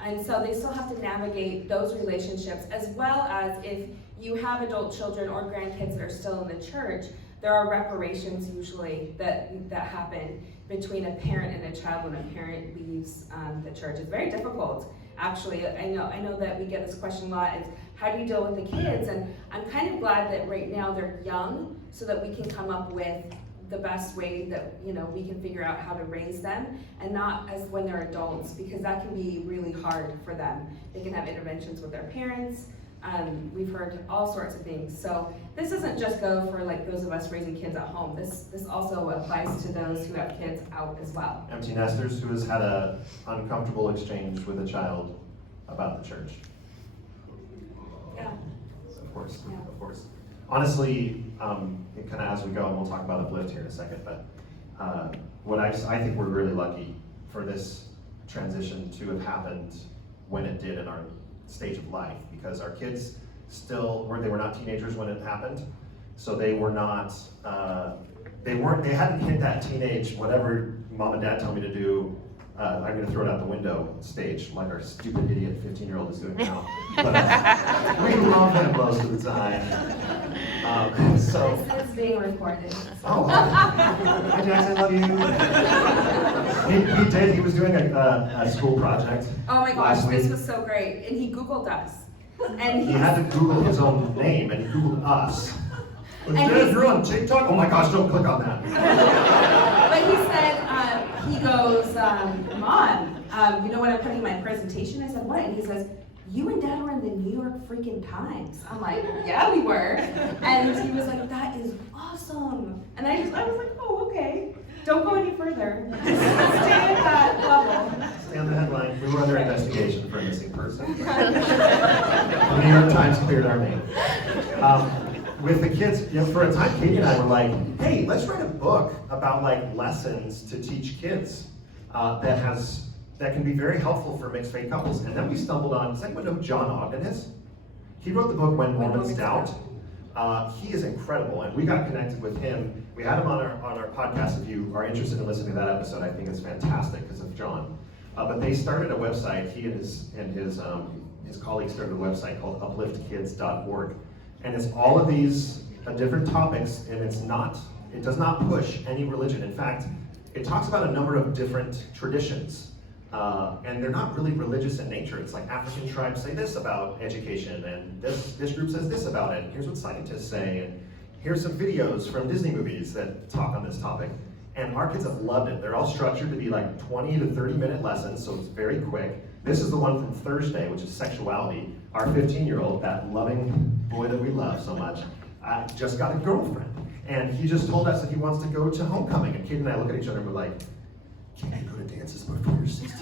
and so they still have to navigate those relationships, as well as if you have adult children or grandkids that are still in the church, there are reparations usually that happen between a parent and a child when a parent leaves the church. It's very difficult, actually. I know that we get this question a lot, is how do you deal with the kids? And I'm kind of glad that right now they're young, so that we can come up with the best way that we can figure out how to raise them, and not as when they're adults, because that can be really hard for them. They can have interventions with their parents. We've heard all sorts of things. So this doesn't just go for like those of us raising kids at home. This also applies to those who have kids out as well. Empty nesters who has had an uncomfortable exchange with a child about the church. Yeah. Of course, Yeah. of course. Honestly, kind of as we go, and we'll talk about Uplift here in a second, but I think we're really lucky for this transition to have happened when it did in our stage of life, because our kids they were not teenagers when it happened, so they were not, they hadn't hit that teenage, whatever mom and dad tell me to do, I'm going to throw it out the window stage, like our stupid idiot 15-year-old is doing now. But we love them most of the time. So This is being recorded. oh, hi Jackson, love you. He did. He was doing a school project. Oh my gosh, last this week. was so great. And he Googled us. And He had to Google his own name, and he Googled us. And Dad, he's- you're on TikTok? Oh my gosh, don't click on that. But he said, he goes, Mom, you know what I'm putting in my presentation? I said, what? And he says, you and Dad were in the New York freaking Times. I'm like, yeah, we were. And he was like, that is awesome. And I was like, oh, okay. Don't go any further. Stay at that level. Stay on the headline. We were under investigation for a missing person. The New York Times cleared our name. With the kids, for a time, Katie and I were like, hey, let's write a book about like lessons to teach kids that can be very helpful for mixed faith couples. And then we stumbled on, does anyone know who John Ogden is? He wrote the book When Mormons Doubt. He is incredible, and we got connected with him. We had him on our podcast. If you are interested in listening to that episode, I think it's fantastic because of John. But they started a website. He and his colleagues started a website called upliftkids.org, and it's all of these different topics, and it does not push any religion. In fact, it talks about a number of different traditions. And they're not really religious in nature. It's like African tribes say this about education, and this group says this about it, and here's what scientists say. And here's some videos from Disney movies that talk on this topic. And our kids have loved it. They're all structured to be like 20 to 30-minute lessons, so it's very quick. This is the one from Thursday, which is sexuality. Our 15-year-old, that loving boy that we love so much, just got a girlfriend. And he just told us that he wants to go to homecoming. And Kate and I look at each other and we're like, can you go to dances before you're 16? Stop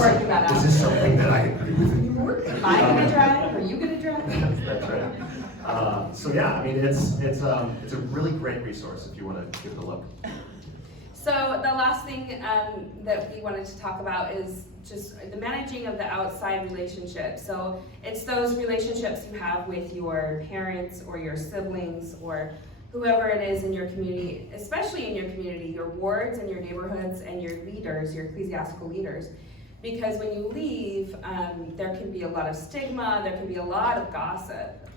working that out. Is this something that I agree with anymore? Am I gonna drive? Are you gonna drive? That's right. So yeah, I mean, it's a really great resource if you want to give it a look. So the last thing that we wanted to talk about is just the managing of the outside relationships. So it's those relationships you have with your parents or your siblings or whoever it is in your community, especially in your community, your wards and your neighborhoods and your leaders, your ecclesiastical leaders. Because when you leave, there can be a lot of stigma, there can be a lot of gossip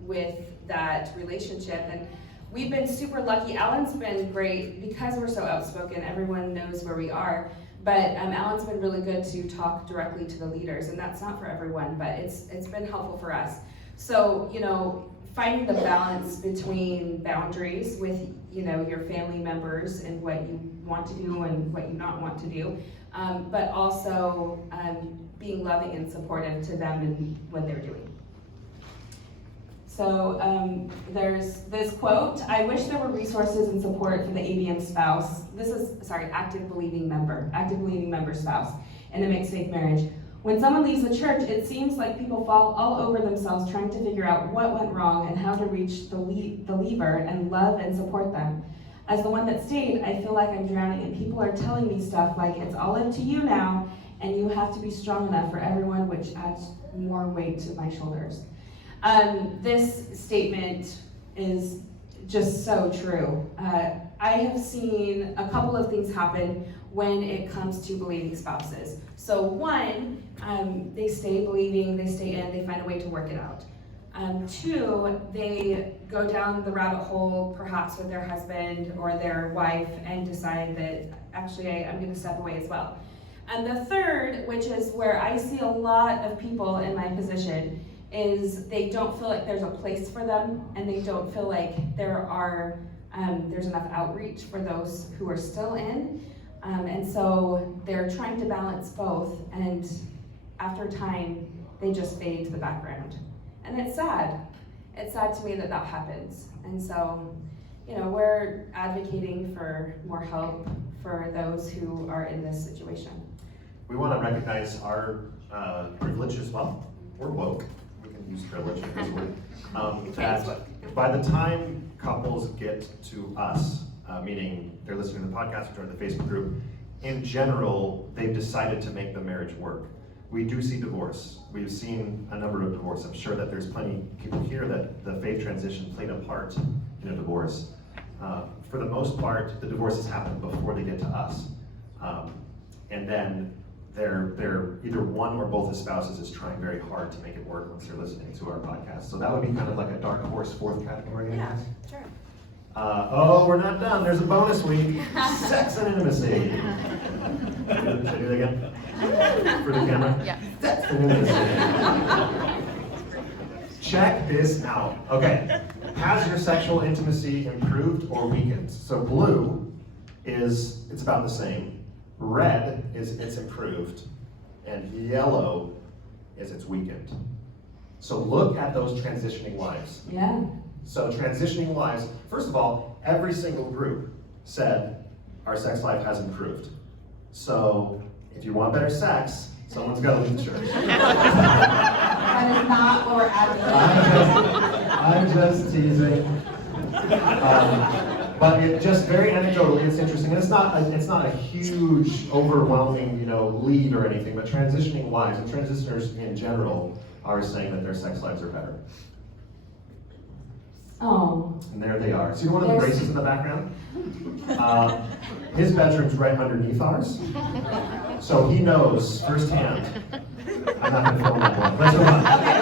with that relationship. And we've been super lucky. Alan's been great because we're so outspoken. Everyone knows where we are. But Alan's been really good to talk directly to the leaders, and that's not for everyone, but it's been helpful for us. So, you know, finding the balance between boundaries with, you know, your family members and what you want to do and what you not want to do, but also being loving and supportive to them in what they're doing. So there's this quote, I wish there were resources and support for the ABM spouse. This is, active believing member spouse in a mixed faith marriage. When someone leaves the church, it seems like people fall all over themselves trying to figure out what went wrong and how to reach the leaver and love and support them. As the one that stayed, I feel like I'm drowning and people are telling me stuff like it's all up to you now and you have to be strong enough for everyone, which adds more weight to my shoulders. This statement is just so true. I have seen a couple of things happen when it comes to believing spouses. So one, they stay believing, they stay in, they find a way to work it out. Two, they go down the rabbit hole perhaps with their husband or their wife and decide that actually I'm going to step away as well. And the third, which is where I see a lot of people in my position, is they don't feel like there's a place for them and they don't feel like there's enough outreach for those who are still in. And so they're trying to balance both, and after time, they just fade to the background. And it's sad. It's sad to me that that happens. And so, you know, we're advocating for more help for those who are in this situation. We want to recognize our privilege as well. We're woke. We can use privilege as a word. That by the time couples get to us, meaning they're listening to the podcast or joining the Facebook group, in general, they've decided to make the marriage work. We do see divorce. We've seen a number of divorces. I'm sure that there's plenty of people here that the faith transition played a part in a divorce. For the most part, the divorces happen before they get to us. And then they're either one or both the spouses is trying very hard to make it work once they're listening to our podcast. So that would be kind of like a dark horse fourth category, I guess. Sure. Oh, we're not done. There's a bonus week. Sex and intimacy. Should I do that again? For the camera? Yeah. Sex and intimacy. Check this out. Okay. Has your sexual intimacy improved or weakened? So blue is, it's about the same. Red is it's improved. And yellow is it's weakened. So look at those transitioning lives. Yeah. So transitioning lives, first of all, every single group said our sex life has improved. So if you want better sex, someone's got to leave the church. That is not what we're advocating. I'm just teasing. But it just very anecdotally, it's interesting. And it's not a huge, overwhelming, lead or anything. But transitioning lives and transitioners in general are saying that their sex lives are better. Oh. And there they are. See one of the braces in the background? His bedroom's right underneath ours. So he knows firsthand. I'm not going to film that one. Let's go on. Okay,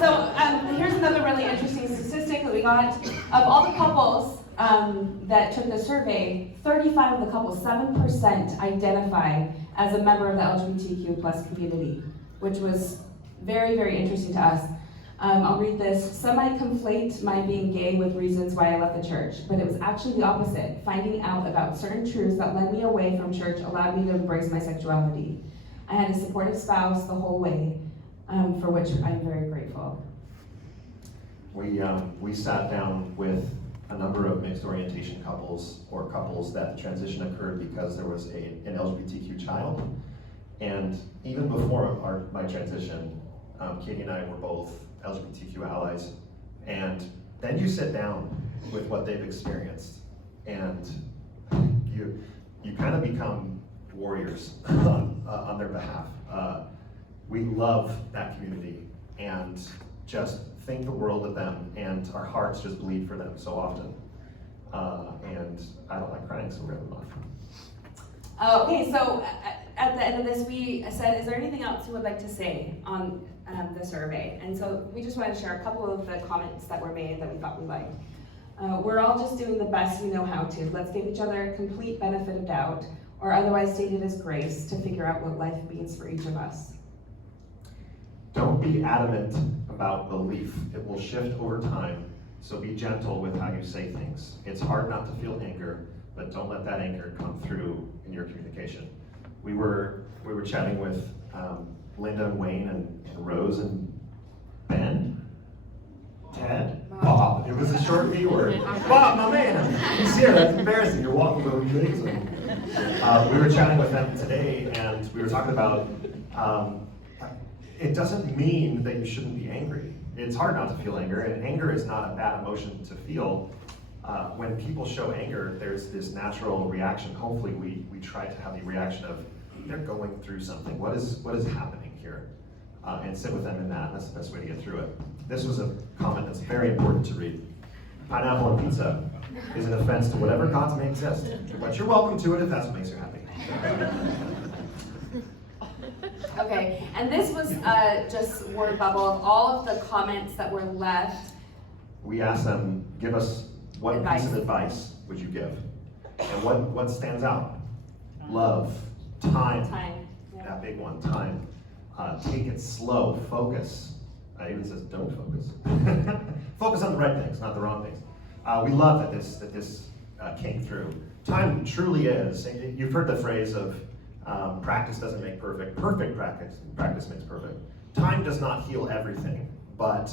so here's another really interesting statistic that we got. Of all the couples that took the survey, 35 of the couples, 7% identify as a member of the LGBTQ plus community, which was very, very interesting to us. I'll read this. Some might conflate my being gay with reasons why I left the church, but it was actually the opposite. Finding out about certain truths that led me away from church allowed me to embrace my sexuality. I had a supportive spouse the whole way, for which I'm very grateful. We sat down with a number of mixed orientation couples or couples that transition occurred because there was an LGBTQ child. And even before my transition, Katie and I were both LGBTQ allies. And then you sit down with what they've experienced, and you kind of become warriors on their behalf. We love that community and just think the world of them, and our hearts just bleed for them so often. And I don't like crying, so we're gonna move on. Okay, so at the end of this, we said, is there anything else you would like to say on the survey? And so we just want to share a couple of the comments that were made that we thought we liked. We're all just doing the best we know how to. Let's give each other a complete benefit of doubt, or otherwise stated as grace, to figure out what life means for each of us. Don't be adamant about belief. It will shift over time, so be gentle with how you say things. It's hard not to feel anger, but don't let that anger come through in your communication. We were chatting with Linda and Wayne and Rose and Ben, Ted, Bob. It was a short B word. Bob, my man, he's here. That's embarrassing. You're walking over amazing. We were chatting with them today, and we were talking about it doesn't mean that you shouldn't be angry. It's hard not to feel anger, and anger is not a bad emotion to feel. When people show anger, there's this natural reaction. Hopefully we try to have the reaction of, they're going through something. What is happening here? And sit with them in that. That's the best way to get through it. This was a comment that's very important to read. Pineapple on pizza is an offense to whatever gods may exist, but you're welcome to it if that's what makes you happy. Okay, and this was just word bubble of all of the comments that were left. We asked them, give us what Advice. piece of advice would you give? And what stands out? Love, time, Time. Yeah. that big one, time. Take it slow, focus. It even says don't focus. Focus on the right things, not the wrong things. We love that this came through. Time truly is, you've heard the phrase of practice doesn't make perfect. Perfect practice makes perfect. Time does not heal everything, but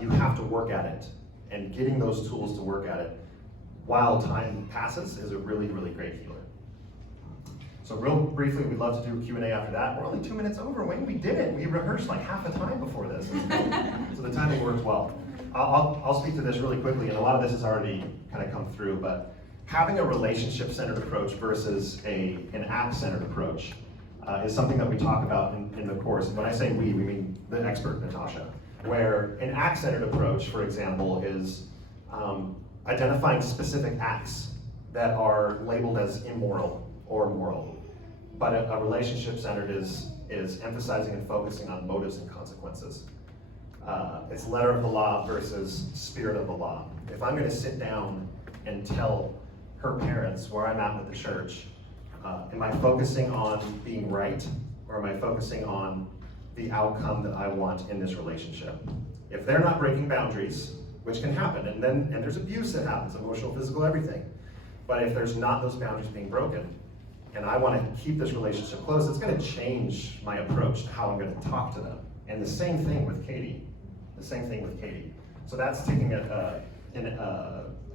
you have to work at it. And getting those tools to work at it while time passes is a really, really great healer. So real briefly, we'd love to do Q&A after that. We're only 2 minutes over, Wayne. We did it. We rehearsed like half the time before this. So the timing worked well. I'll speak to this really quickly, and a lot of this has already kind of come through, but having a relationship-centered approach versus an act-centered approach is something that we talk about in the course. When I say we mean the expert, Natasha. Where an act-centered approach, for example, is identifying specific acts that are labeled as immoral or moral. But a relationship-centered is emphasizing and focusing on motives and consequences. It's letter of the law versus spirit of the law. If I'm going to sit down and tell her parents where I'm at with the church, am I focusing on being right, or am I focusing on the outcome that I want in this relationship? If they're not breaking boundaries, which can happen, and there's abuse that happens, emotional, physical, everything. But if there's not those boundaries being broken, and I want to keep this relationship close, it's going to change my approach to how I'm going to talk to them. And the same thing with Katie. So that's taking an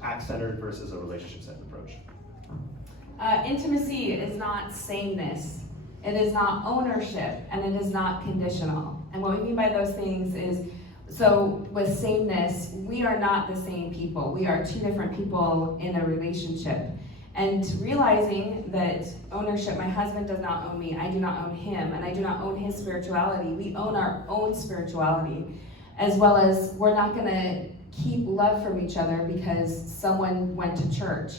act-centered versus a relationship-centered approach. Intimacy is not sameness. It is not ownership, and it is not conditional. And what we mean by those things is, so with sameness, we are not the same people. We are two different people in a relationship. And realizing that ownership, my husband does not own me, I do not own him, and I do not own his spirituality. We own our own spirituality, as well as we're not gonna keep love from each other because someone went to church.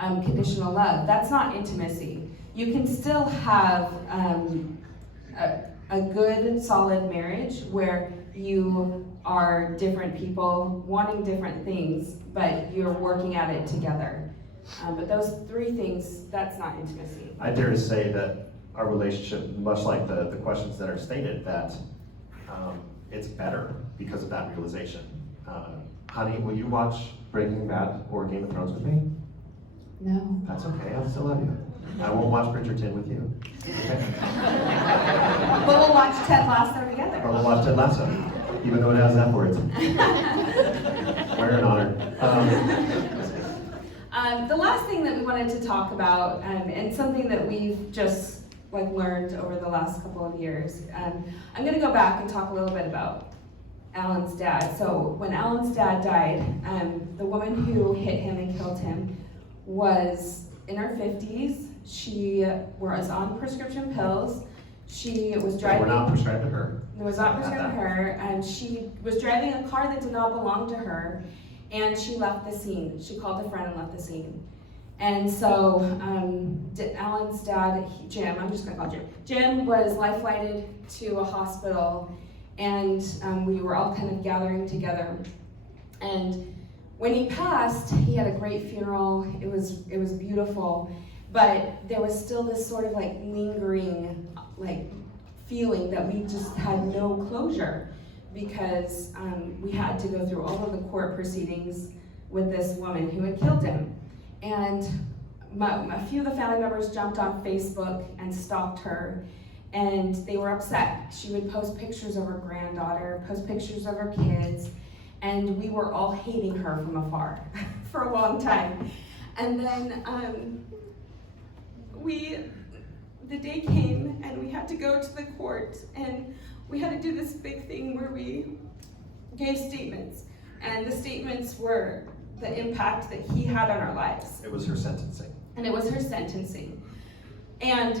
Conditional love, that's not intimacy. You can still have a good, solid marriage where you are different people wanting different things, but you're working at it together. But those three things, that's not intimacy. I dare to say that our relationship, much like the questions that are stated, that it's better because of that realization. Honey, will you watch Breaking Bad or Game of Thrones with me? No. That's okay, I'll still love you. I won't watch Bridgerton with you. Okay. But we'll watch Ted Lasso together. Or we'll watch Ted Lasso, even though it has F words. We're an honor. The last thing that we wanted to talk about, and something that we've just learned over the last couple of years, I'm going to go back and talk a little bit about Alan's dad. So when Alan's dad died, the woman who hit him and killed him was in her 50s. She was on prescription pills. She was driving. We're not prescribed to her. It was not prescribed to her, and she was driving a car that did not belong to her, and she left the scene. She called a friend and left the scene. And so Alan's dad, Jim, I'm just gonna call Jim. Jim was life-flighted to a hospital, and we were all kind of gathering together. And when he passed, he had a great funeral. It was beautiful, but there was still this sort of lingering feeling that we just had no closure, because we had to go through all of the court proceedings with this woman who had killed him. And a few of the family members jumped on Facebook and stalked her, and they were upset. She would post pictures of her granddaughter, post pictures of her kids, and we were all hating her from afar for a long time. And then the day came, and we had to go to the court, and we had to do this big thing where we gave statements, and the statements were the impact that he had on our lives. It was her sentencing. And it was her sentencing. And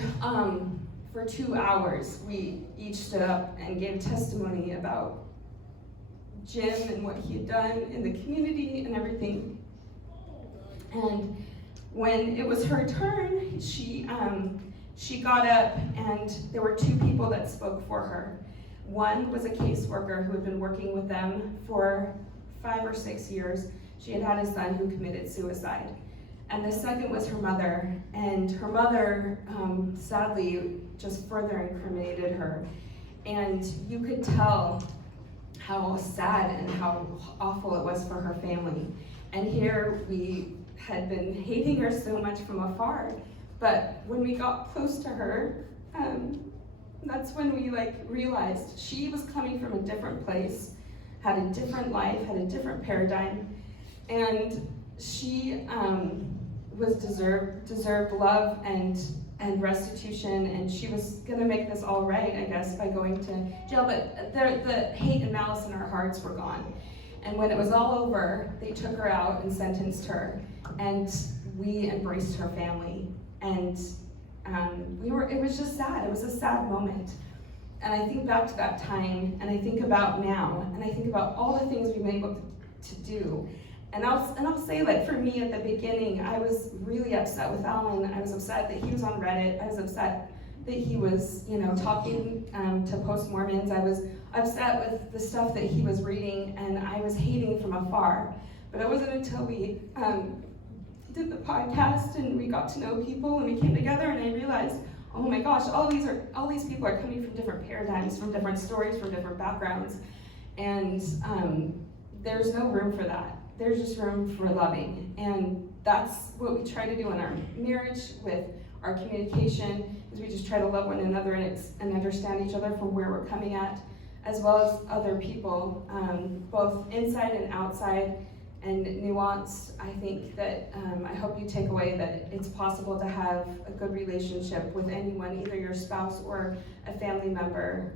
for 2 hours, we each stood up and gave testimony about Jim and what he had done in the community and everything. And when it was her turn, she got up, and there were 2 people that spoke for her. One was a caseworker who had been working with them for 5 or 6 years. She had had a son who committed suicide. And the second was her mother, and her mother sadly just further incriminated her. And you could tell how sad and how awful it was for her family. And here we had been hating her so much from afar, but when we got close to her, that's when we realized she was coming from a different place, had a different life, had a different paradigm, and she deserved love and restitution, and she was gonna make this all right, I guess, by going to jail. But the hate and malice in her hearts were gone. And when it was all over, they took her out and sentenced her, and we embraced her family. And it was just sad. It was a sad moment. And I think back to that time, and I think about now, and I think about all the things we've been able to do. And I'll say, for me at the beginning, I was really upset with Alan. I was upset that he was on Reddit. I was upset that he was, talking to post-Mormons. I was upset with the stuff that he was reading, and I was hating from afar. But it wasn't until we did the podcast and we got to know people and we came together, and I realized, oh my gosh, all these people are coming from different paradigms, from different stories, from different backgrounds, and there's no room for that. There's just room for loving, and that's what we try to do in our marriage with our communication, is we just try to love one another and understand each other from where we're coming at, as well as other people, both inside and outside, and nuanced. I think that, I hope you take away that it's possible to have a good relationship with anyone, either your spouse or a family member,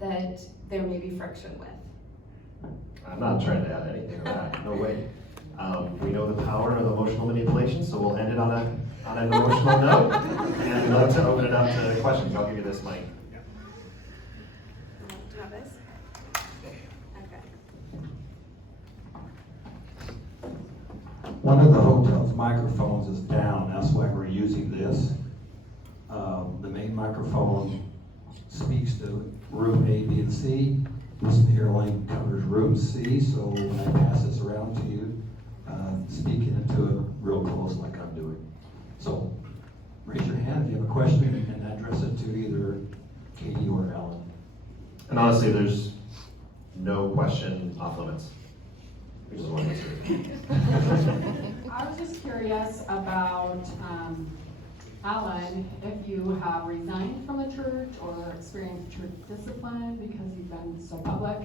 that there may be friction with. I'm not trying to add anything to that, no way. We know the power of emotional manipulation, so we'll end it on an emotional note. And we'd love to open it up to questions. I'll give you this mic. Do you have this? Okay. One of the hotel's microphones is down, that's why we're using this. The main microphone speaks to room A, B, and C. This here line covers room C, so when I pass this around to you, speak into it real close like I'm doing. So raise your hand if you have a question and address it to either Katie or Alan. And honestly, there's no question off limits. We just want to I was just curious about, Alan, if you have resigned from the church or experienced church discipline because you've been so public.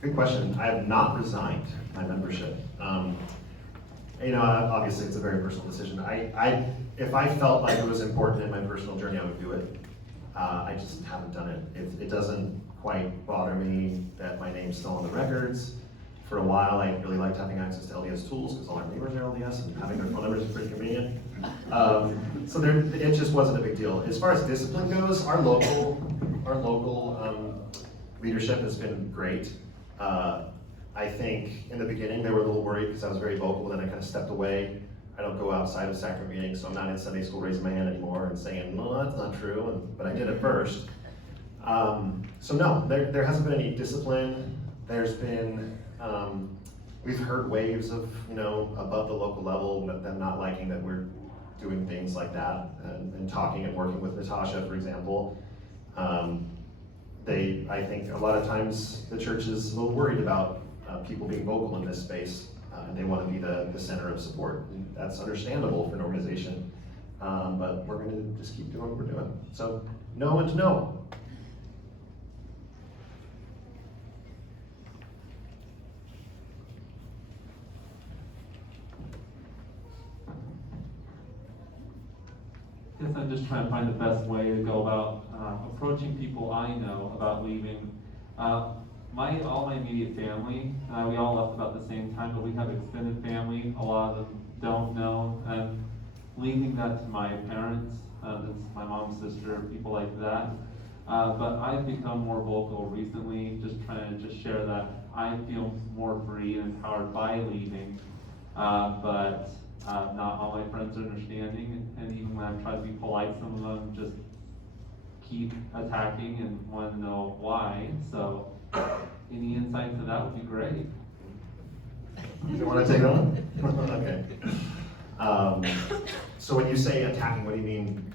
Good question. I have not resigned my membership. Obviously it's a very personal decision. If I felt like it was important in my personal journey, I would do it. I just haven't done it. It doesn't quite bother me that my name's still on the records. For a while, I really liked having access to LDS tools because all our neighbors are LDS and having their phone numbers is pretty convenient. It just wasn't a big deal. As far as discipline goes, our local leadership has been great. I think in the beginning they were a little worried because I was very vocal, then I kind of stepped away. I don't go outside of sacrament meetings, so I'm not in Sunday school raising my hand anymore and saying, no, that's not true, but I did it first. So no, there hasn't been any discipline. There's been, we've heard waves of, above the local level, them not liking that we're doing things like that and talking and working with Natasha, for example. I think a lot of times the church is a little worried about people being vocal in this space, and they want to be the center of support. And that's understandable for an organization, but we're going to just keep doing what we're doing. So no and no. I guess I'm just trying to find the best way to go about approaching people I know about leaving. All my immediate family, we all left about the same time, but we have extended family. A lot of them don't know. And leaving that to my parents, that's my mom's sister, people like that. But I've become more vocal recently, just trying to share that I feel more free and empowered by leaving. But not all my friends are understanding, and even when I've tried to be polite, some of them just keep attacking and want to know why. So any insight to that would be great. You want to take it on? Okay. So when you say attacking, what do you mean?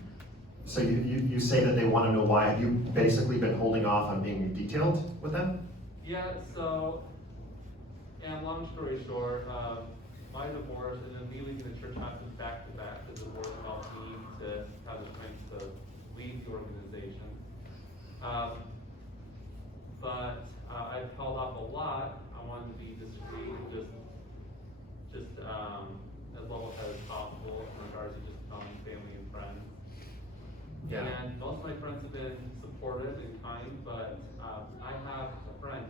So you say that they want to know why. Have you basically been holding off on being detailed with them? Yeah, so, and long story short, my divorce and then me leaving the church happened back to back. The divorce allowed me to have the strength to lead the organization. But I've held off a lot. I wanted to be discreet and just as level-headed as possible in regards to just family and friends. Yeah. And most of my friends have been supportive and kind, but I have a friend.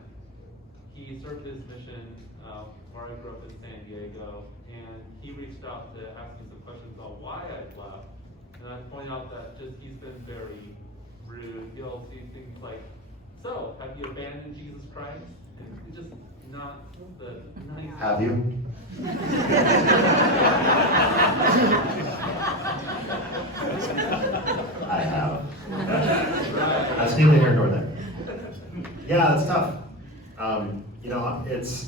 He served his mission where I grew up in San Diego, and he reached out to ask me some questions on why I'd left. And I pointed out that he's been very rude. He'll see things like, so, have you abandoned Jesus Christ? And just not the nice. Have you? I have. That's neither here nor there. Yeah, it's tough.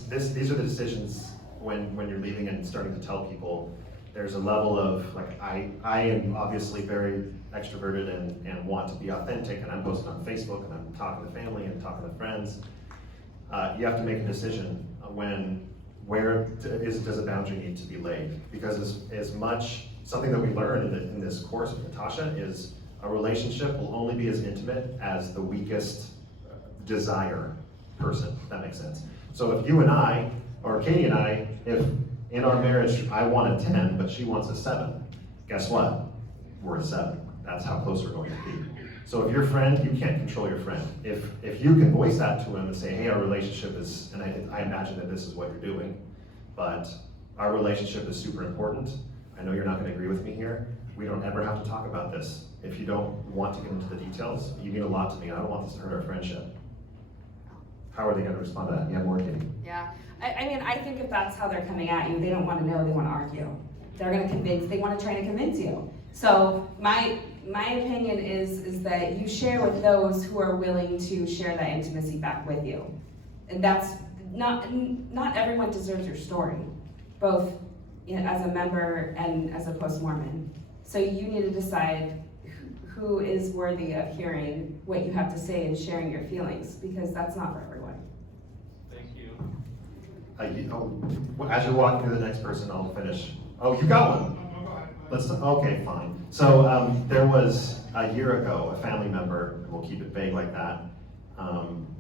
These are the decisions when you're leaving and starting to tell people. There's a level of, I am obviously very extroverted and want to be authentic, and I'm posting on Facebook and I'm talking to family and talking to friends. You have to make a decision does a boundary need to be laid? Because as much, something that we learned in this course with Natasha is a relationship will only be as intimate as the weakest desire person, if that makes sense. So if you and I, or Katie and I, if in our marriage I want a 10, but she wants a 7, guess what? We're a 7. That's how close we're going to be. So if your friend, you can't control your friend. If you can voice that to him and say, hey, our relationship is, and I imagine that this is what you're doing, but our relationship is super important. I know you're not gonna agree with me here. We don't ever have to talk about this. If you don't want to get into the details, you mean a lot to me. I don't want this to hurt our friendship. How are they gonna respond to that? You have more, Katie? Yeah, I think if that's how they're coming at you, they don't want to know, they want to argue. They're going to convince, they want to try to convince you. So my opinion is that you share with those who are willing to share that intimacy back with you. And that's, not everyone deserves your story, both as a member and as a post-Mormon. So you need to decide who is worthy of hearing what you have to say and sharing your feelings, because that's not for everyone. Thank you. As you're walking to the next person, I'll finish. Oh, you got one. Okay, fine. So there was a year ago, a family member, we'll keep it vague like that,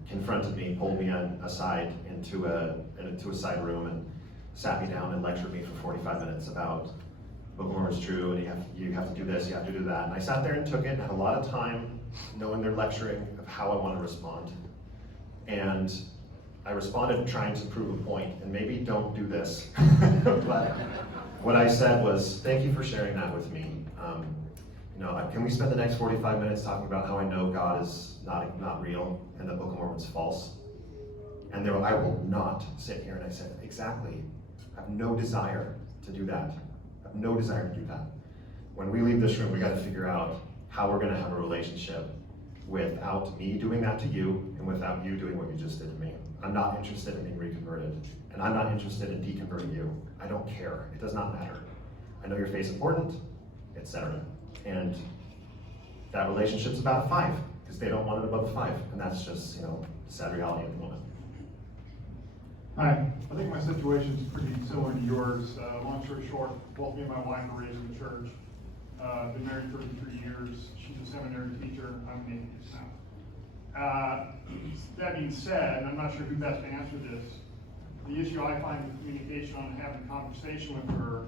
confronted me, pulled me aside into a side room and sat me down and lectured me for 45 minutes about Book of Mormon's true, and you have to do this, you have to do that. And I sat there and took it and had a lot of time knowing they're lecturing of how I want to respond. And I responded trying to prove a point, and maybe don't do this. But what I said was, thank you for sharing that with me. Can we spend the next 45 minutes talking about how I know God is not real and the Book of Mormon's false? And I will not sit here. And I said, exactly. I have no desire to do that. I have no desire to do that. When we leave this room, we got to figure out how we're going to have a relationship without me doing that to you and without you doing what you just did to me. I'm not interested in being reconverted, and I'm not interested in deconverting you. I don't care. It does not matter. I know your faith's important, etc. And that relationship's about a 5, because they don't want it above a 5, and that's just, sad reality at the moment. Hi, I think my situation's pretty similar to yours. Long story short, both me and my wife were raised in the church. Been married 33 years. She's a seminary teacher. I'm an atheist now. That being said, and I'm not sure who best to answer this, the issue I find with communication on having conversation with her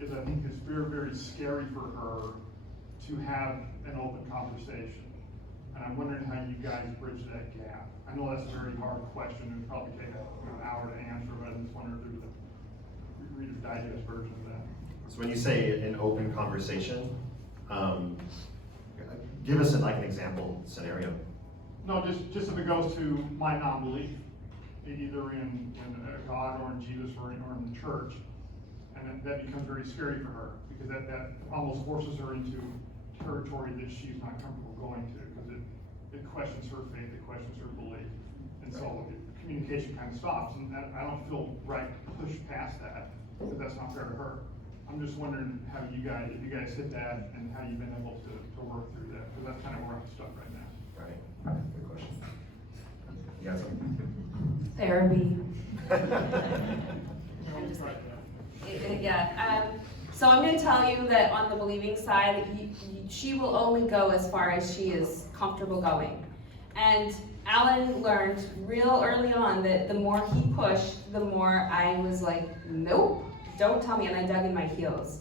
is I think it's very, very scary for her to have an open conversation. And I'm wondering how you guys bridge that gap. I know that's a very hard question. It would probably take an hour to answer, but I just wonder if there's a Reader's Digest version of that. So when you say an open conversation, give us an example scenario. No, just if it goes to my non-belief, either in God or in Jesus or in the church, and that becomes very scary for her, because that almost forces her into territory that she's not comfortable going to, because it questions her faith, it questions her belief, and so communication kind of stops, and I don't feel right to push past that, because that's not fair to her. I'm just wondering how if you guys hit that, and how you've been able to work through that, because that's kind of where I'm stuck right now. Right, good question. You got something? Therapy. So I'm going to tell you that on the believing side, she will only go as far as she is comfortable going. And Alan learned real early on that the more he pushed, the more I was like, nope, don't tell me, and I dug in my heels.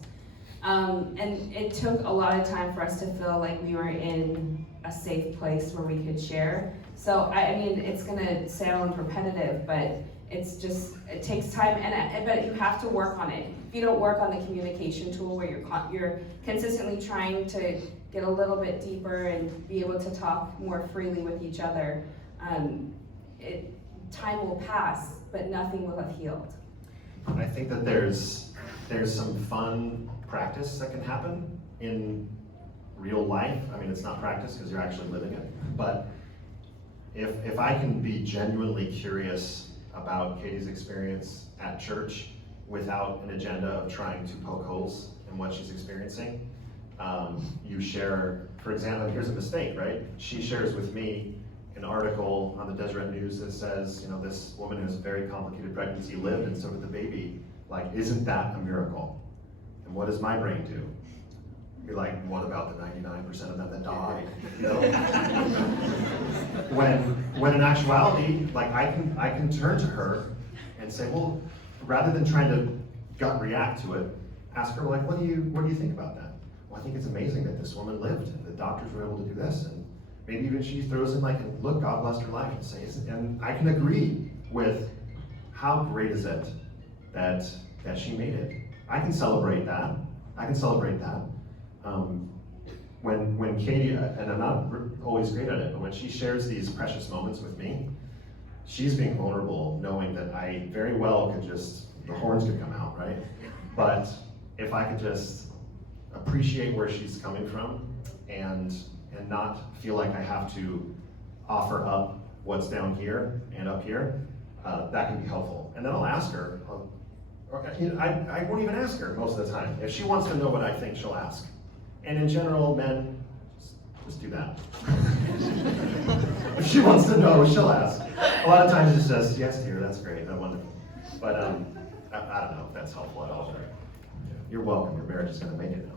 And it took a lot of time for us to feel like we were in a safe place where we could share. So I mean, it's gonna sound repetitive, but it takes time, but you have to work on it. If you don't work on the communication tool where you're consistently trying to get a little bit deeper and be able to talk more freely with each other, time will pass, but nothing will have healed. I think that there's some fun practice that can happen in real life. I mean, it's not practice because you're actually living it, but if I can be genuinely curious about Katie's experience at church without an agenda of trying to poke holes in what she's experiencing, you share, for example, here's a mistake, right? She shares with me an article on the Deseret News that says, this woman who has a very complicated pregnancy lived, and so did the baby. Like, isn't that a miracle? And what does my brain do? You're like, what about the 99% of them that died? When in actuality, like I can turn to her and say, well, rather than trying to gut react to it, ask her, like, what do you think about that? Well, I think it's amazing that this woman lived and the doctors were able to do this, and maybe even she throws in like, look, God blessed her life, and says, and I can agree with how great is it that she made it. I can celebrate that. When Katie, and I'm not always great at it, but when she shares these precious moments with me, she's being vulnerable, knowing that I very well could the horns could come out, right? But if I could just appreciate where she's coming from and not feel like I have to offer up what's down here and up here, that can be helpful. And then I'll ask her, I won't even ask her most of the time. If she wants to know what I think, she'll ask. And in general, men, Just do that. If she wants to know, she'll ask. A lot of times it says, yes, dear, that's great, that's wonderful. But I don't know if that's helpful at all. You're welcome, your marriage is gonna make it now.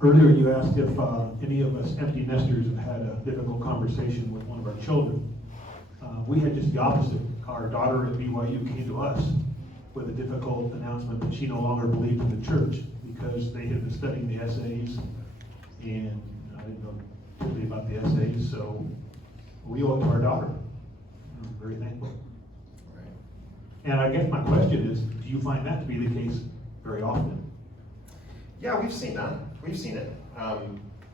Earlier, you asked if any of us empty nesters have had a difficult conversation with one of our children. We had just the opposite. Our daughter at BYU came to us with a difficult announcement that she no longer believed in the church because they had been studying the essays, and I didn't know totally about the essays, so we owe it to our daughter. I'm very thankful. Right. And I guess my question is, do you find that to be the case very often? Yeah, we've seen that. We've seen it.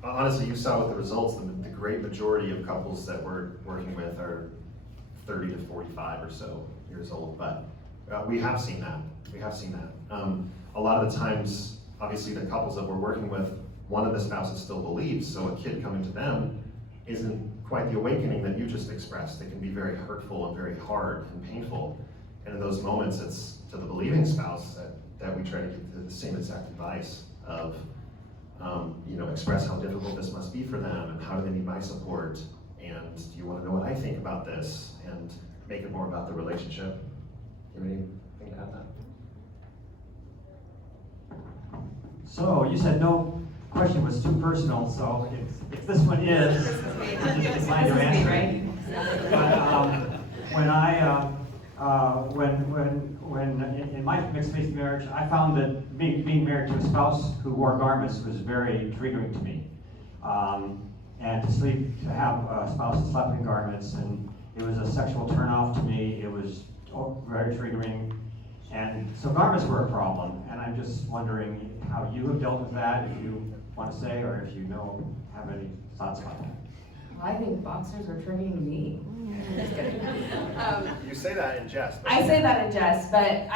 Honestly, you saw with the results, the great majority of couples that we're working with are 30 to 45 or so years old, but we have seen that. We have seen that. A lot of the times, obviously the couples that we're working with, one of the spouses still believes, so a kid coming to them isn't quite the awakening that you just expressed. It can be very hurtful and very hard and painful. And in those moments, it's to the believing spouse that we try to give the same exact advice of, express how difficult this must be for them and how do they need my support, and do you want to know what I think about this, and make it more about the relationship. Do you have anything to add to that? So you said no question was too personal, so if this one is, I'm just declined to answer it. But when in my mixed faith marriage, I found that being married to a spouse who wore garments was very triggering to me. And to have a spouse that slept in garments, and it was a sexual turnoff to me. It was very triggering. And so garments were a problem, and I'm just wondering how you have dealt with that, if you want to say, or if you have any thoughts about that. I think boxers are triggering to me. Just kidding. You say that in jest. I say that in jest, but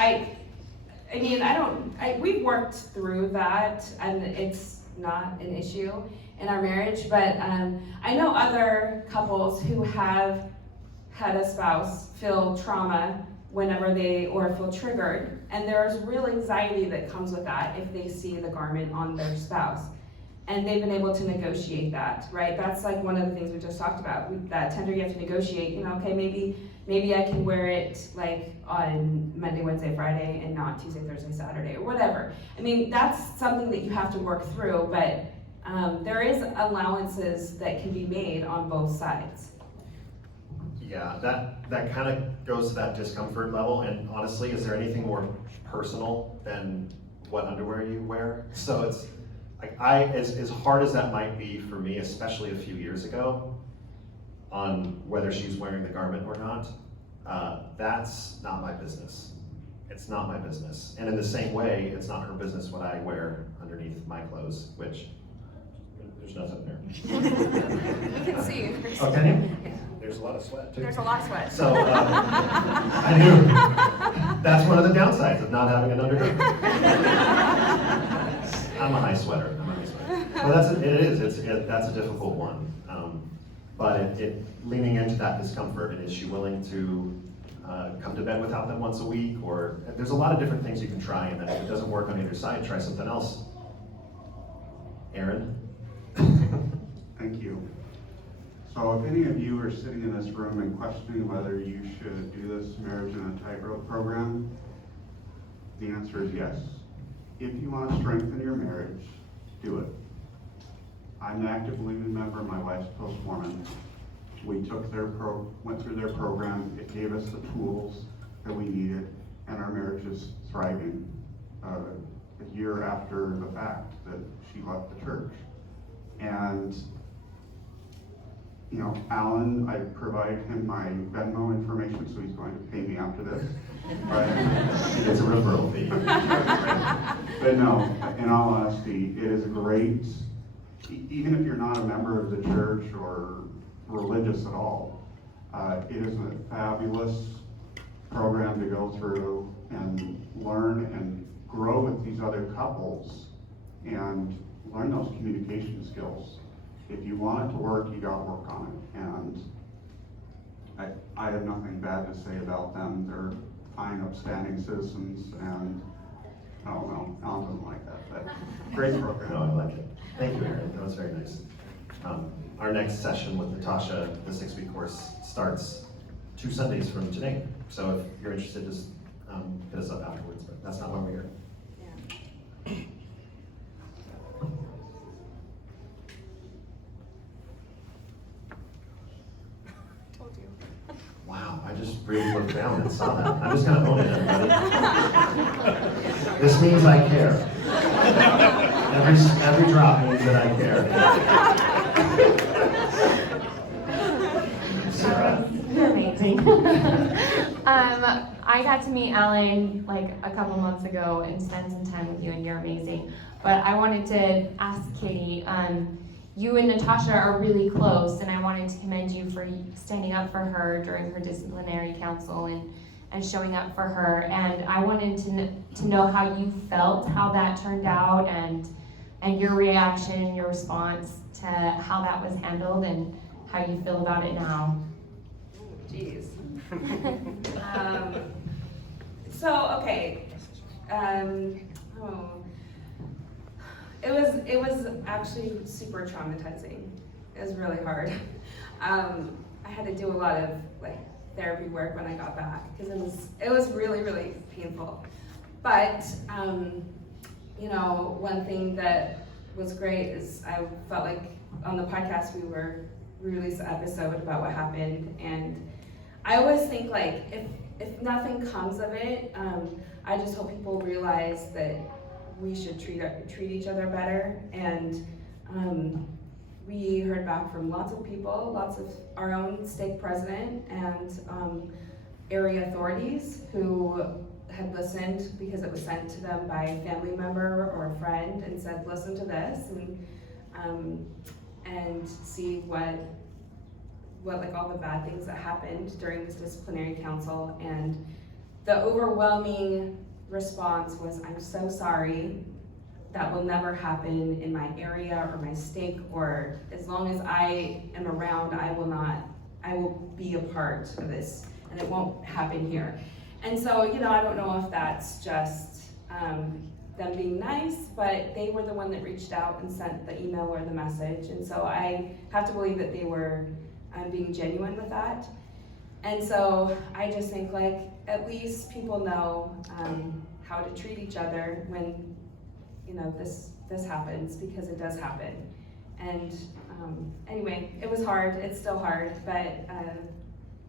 we've worked through that, and it's not an issue in our marriage, but I know other couples who have had a spouse feel trauma whenever or feel triggered, and there's real anxiety that comes with that if they see the garment on their spouse. And they've been able to negotiate that, right? That's like one of the things we just talked about. That tender, you have to negotiate, okay, maybe I can wear it like on Monday, Wednesday, Friday, and not Tuesday, Thursday, Saturday, or whatever. I mean, that's something that you have to work through, but there is allowances that can be made on both sides. Yeah, that kind of goes to that discomfort level, and honestly, is there anything more personal than what underwear you wear? So it's, as hard as that might be for me, especially a few years ago, on whether she's wearing the garment or not, that's not my business. It's not my business. And in the same way, it's not her business what I wear underneath my clothes, which, there's nothing there. You can see. Oh, can you? Yeah. There's a lot of sweat, too. There's a lot of sweat. So, I knew. That's one of the downsides of not having an undergarment. I'm a high sweater. Well, that's a difficult one. But leaning into that discomfort, and is she willing to come to bed without them once a week? Or there's a lot of different things you can try, and then if it doesn't work on either side, try something else. Aaron? Thank you. So if any of you are sitting in this room and questioning whether you should do this marriage in a tightrope program, the answer is yes. If you want to strengthen your marriage, do it. I'm an active believing member, my wife's post-Mormon. We went through their program, it gave us the tools that we needed, and our marriage is thriving a year after the fact that she left the church. And Alan, I provided him my Venmo information, so he's going to pay me after this. Right? It's a referral fee. But no, in all honesty, it is great. Even if you're not a member of the church or religious at all, it is a fabulous program to go through and learn and grow with these other couples and learn those communication skills. If you want it to work, you gotta work on it. And I have nothing bad to say about them. They're fine, upstanding citizens, and I don't know, Alan doesn't like that, but great program. No, I like it. Thank you, Aaron. That was very nice. Our next session with Natasha, the 6-week course, starts 2 Sundays from today. So if you're interested, just hit us up afterwards, but that's not why we're here. Wow, I just really looked down and saw that. I'm just gonna own it, everybody. This means I care. Every drop means that I care. Sarah. You're amazing. I got to meet Alan like a couple months ago and spend some time with you, and you're amazing. But I wanted to ask Katie, you and Natasha are really close, and I wanted to commend you for standing up for her during her disciplinary council and showing up for her. And I wanted to know how you felt, how that turned out, and your reaction, your response to how that was handled, and how you feel about it now. Jeez. Okay. It was actually super traumatizing. It was really hard. I had to do a lot of like therapy work when I got back because it was really, really painful. But you know, one thing that was great is I felt like on the podcast we released an episode about what happened, and I always think like if nothing comes of it, I just hope people realize that we should treat each other better. And we heard back from lots of people, lots of our own stake president and area authorities who had listened because it was sent to them by a family member or a friend and said, listen to this and see what like all the bad things that happened during this disciplinary council. And the overwhelming response was, I'm so sorry, that will never happen in my area or my stake, or as long as I am around, I will be a part of this, and it won't happen here. And so, you know, I don't know if that's just them being nice, but they were the one that reached out and sent the email or the message. And so I have to believe that they were being genuine with that. And so I just think like, at least people know how to treat each other when, you know, this happens, because it does happen. And anyway, it was hard, it's still hard, but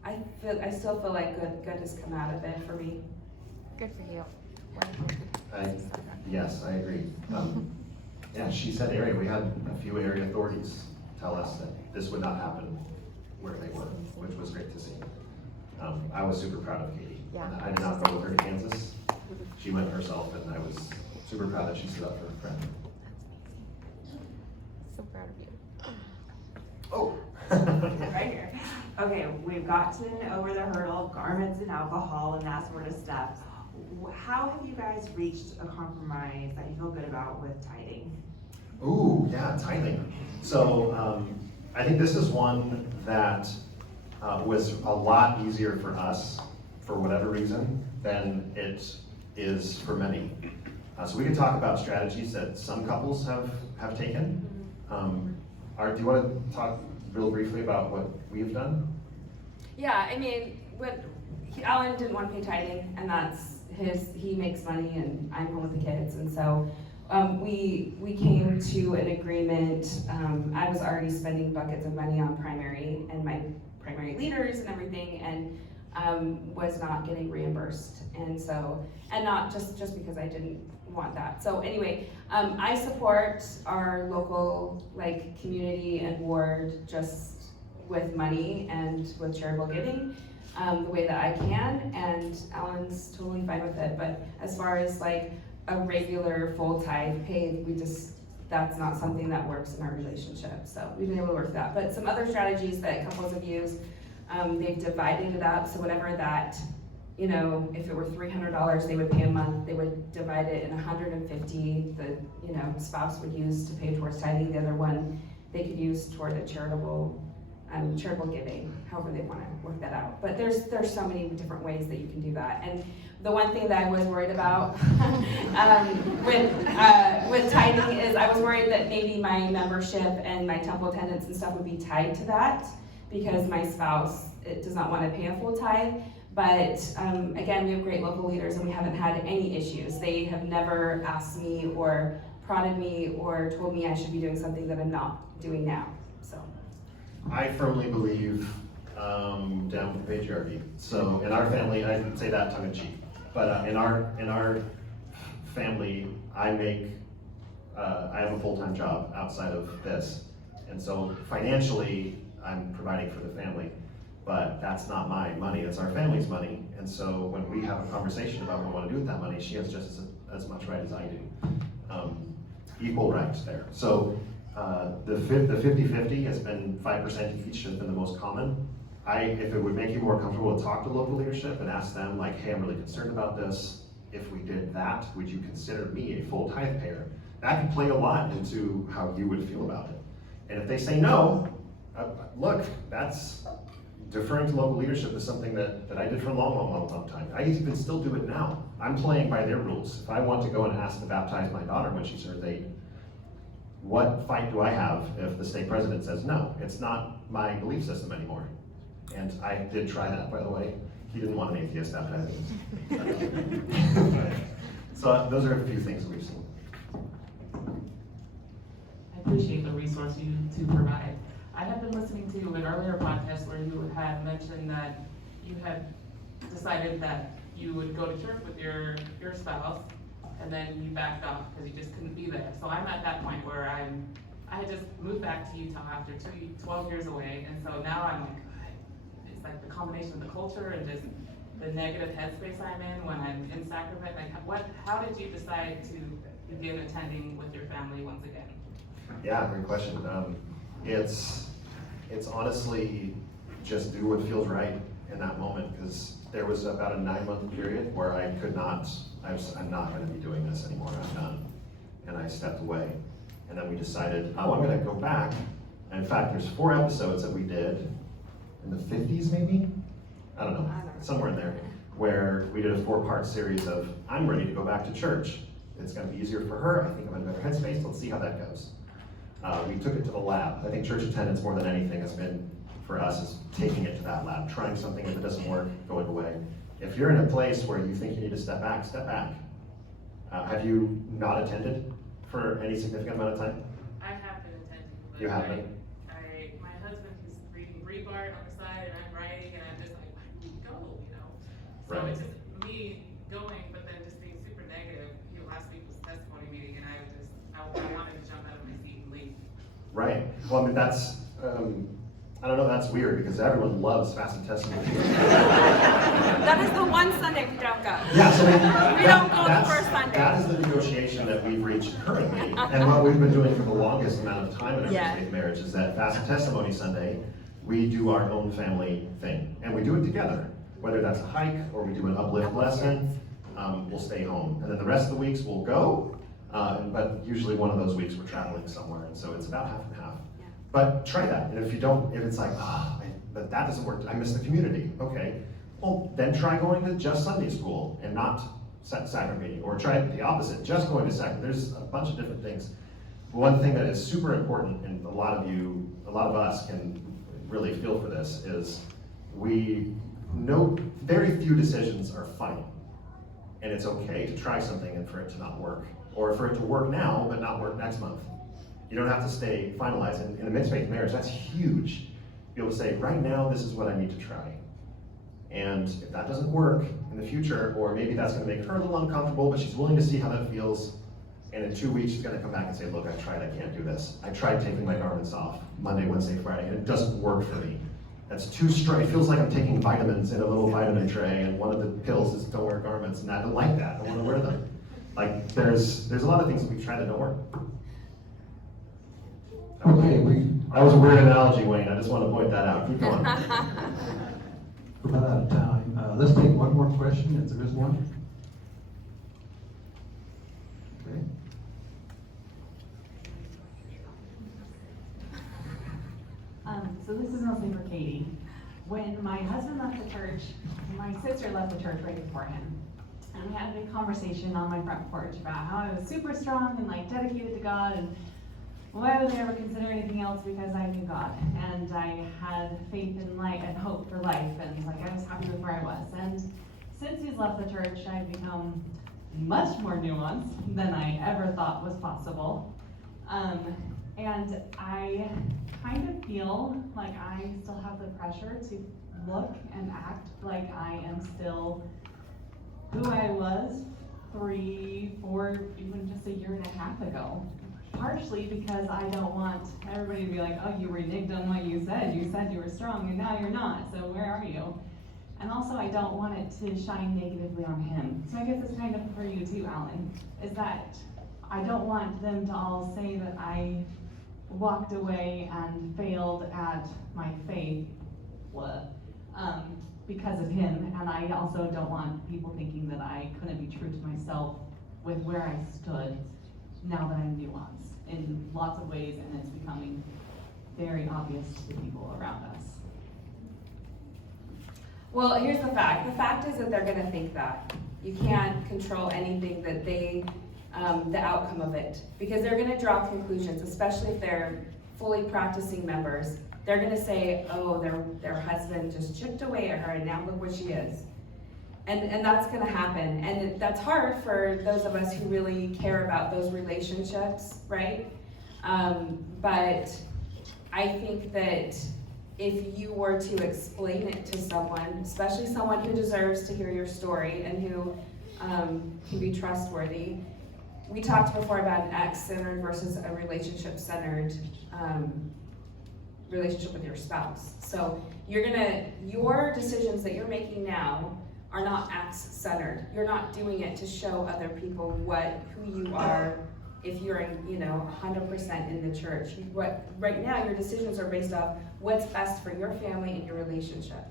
I still feel like good has come out of it for me. Good for you. Yes, I agree. Yeah, she said area. We had a few area authorities tell us that this would not happen where they were, which was great to see. I was super proud of Katie. Yeah. I did not go with her to Kansas. She went herself, and I was super proud that she stood up for her friend. So proud of you. Oh. Right here. Okay, we've gotten over the hurdle of garments and alcohol and that sort of stuff. How have you guys reached a compromise that you feel good about with tithing? Ooh, yeah, tithing. So I think this is one that was a lot easier for us, for whatever reason, than it is for many. So we can talk about strategies that some couples have taken. Do you want to talk real briefly about what we've done? Yeah, I mean, Alan didn't want to pay tithing, and that's he makes money, and I'm home with the kids, and so we came to an agreement. I was already spending buckets of money on primary and my primary leaders and everything, and was not getting reimbursed, and not just because I didn't want that. So anyway, I support our local community and ward just with money and with charitable giving the way that I can, and Alan's totally fine with it. But as far as a regular full tithe paid, that's not something that works in our relationship. So we've been able to work that. But some other strategies that couples have used, they've divided it up. So whatever that, if it were $300 they would pay a month, they would divide it in $150 the spouse would use to pay towards tithing. The other one they could use toward a charitable charitable giving, however they want to work that out. But there's so many different ways that you can do that. And the one thing that I was worried about with tithing is I was worried that maybe my membership and my temple attendance and stuff would be tied to that, because my spouse does not want to pay a full tithe. But again, we have great local leaders and we haven't had any issues. They have never asked me or prodded me or told me I should be doing something that I'm not doing now. So I firmly believe down with the patriarchy. So in our family, I didn't say that tongue in cheek, but in our family, I have a full-time job outside of this, and so financially, I'm providing for the family. But that's not my money, it's our family's money. And so when we have a conversation about what we want to do with that money, she has just as much right as I do. Equal rights there. So the 50-50 has been 5% each has been the most common. If it would make you more comfortable to talk to local leadership and ask them like, hey, I'm really concerned about this. If we did that, would you consider me a full tithe payer? That could play a lot into how you would feel about it. And if they say no, look, that's deferring to local leadership is something that I did for a long time. I even still do it now. I'm playing by their rules. If I want to go and ask to baptize my daughter when she turns 8, what fight do I have if the stake president says no? It's not my belief system anymore. And I did try that, by the way. He didn't want an atheist baptizing. So those are a few things we've seen. I appreciate the resource you two provide. I have been listening to an earlier podcast where you had mentioned that you had decided that you would go to church with your spouse, and then you backed off because you just couldn't be there. So I'm at that point where I had just moved back to Utah after 12 years away, and so now I'm like, it's like the combination of the culture and just the negative headspace I'm in when I'm in Sacrament. Like, how did you decide to begin attending with your family once again? Yeah, great question. It's honestly just do what feels right in that moment, because there was about a 9-month period where I'm not going to be doing this anymore. I'm done, and I stepped away. And then we decided, I'm going to go back. And in fact, there's 4 episodes that we did in the 50s, maybe. I don't know, somewhere in there, where we did a 4-part series of I'm ready to go back to church. It's going to be easier for her. I think I'm in a better headspace. Let's see how that goes. We took it to the lab. I think church attendance more than anything has been, for us, is taking it to that lab, trying something. If it doesn't work, going away. If you're in a place where you think you need to step back, step back. Have you not attended for any significant amount of time? I have been attending. You have been? My husband is reading Greek art on the side, and I'm writing, and I'm just like, why do we go, you know? So Right. it's just me going, but then just being super negative. Last week was testimony meeting, and I wanted to jump out of my seat and leave. Right. Well, I mean, that's, I don't know, that's weird because everyone loves fasting testimony. that is the one Sunday we don't go. Yeah, so we don't go the first Sunday. That is the negotiation that we've reached currently. And what we've been doing for the longest amount of time in our faith marriage is that Fast and Testimony Sunday, we do our own family thing. And we do it together. Whether that's a hike or we do an uplift lesson, we'll stay home. And then the rest of the weeks we'll go, but usually one of those weeks we're traveling somewhere. And so it's about half and half. But try that. And if it's like, but that doesn't work, I miss the community. Okay, well, then try going to just Sunday school and not sacrament meeting, or try the opposite, just going to sacrament. There's a bunch of different things. One thing that is super important, and a lot of us can really feel for this, is we know very few decisions are final. And it's okay to try something and for it to not work, or for it to work now but not work next month. You don't have to stay finalized. In a mixed faith marriage, that's huge. Be able to say, right now, this is what I need to try. And if that doesn't work in the future, or maybe that's going to make her a little uncomfortable, but she's willing to see how that feels. And in 2 weeks, she's going to come back and say, look, I tried, I can't do this. I tried taking my garments off Monday, Wednesday, Friday, and it doesn't work for me. That's too strong. It feels like I'm taking vitamins in a little vitamin tray, and one of the pills is don't wear garments, and I don't like that. I want to wear them. Like, there's a lot of things that we've tried that don't work. Okay, that was a weird analogy, Wayne. I just want to point that out. Keep going. We're about out of time. Let's take one more question, if there is one. Okay. So this is mostly husband left the church, my sister left the church right before him. And we had a big conversation on my front porch about how I was super strong and like dedicated to God, and why would I ever consider anything else because I knew God. And I had faith and light and hope for life, and like I was happy with where I was. And since he's left the church, I've become much more nuanced than I ever thought was possible. And I kind of feel like I still have the pressure to look and act like I am still who I was 3, 4, even just a year and a half ago. Partially because I don't want everybody to be like, oh, you reneged on what you said. You said you were strong and now you're not, so where are you? And also I don't want it to shine negatively on him. So I guess it's kind of for you too, Alan, is that I don't want them to all say that I walked away and failed at my faith because of him. And I also don't want people thinking that I couldn't be true to myself with where I stood now that I'm nuanced in lots of ways, and it's becoming very obvious to the people around us. Well, here's the fact. The fact is that they're gonna think that. You can't control anything that they, the outcome of it, because they're gonna draw conclusions, especially if they're fully practicing members. They're gonna say, oh, their husband just chipped away at her and now look where she is. And that's gonna happen. And that's hard for those of us who really care about those relationships, right? But I think that if you were to explain it to someone, especially someone who deserves to hear your story and who can be trustworthy. We talked before about an ex-centered versus a relationship-centered relationship with your spouse. So your decisions that you're making now are not ex-centered. You're not doing it to show other people who you are if you're 100% in the church. Right now, your decisions are based off what's best for your family and your relationship.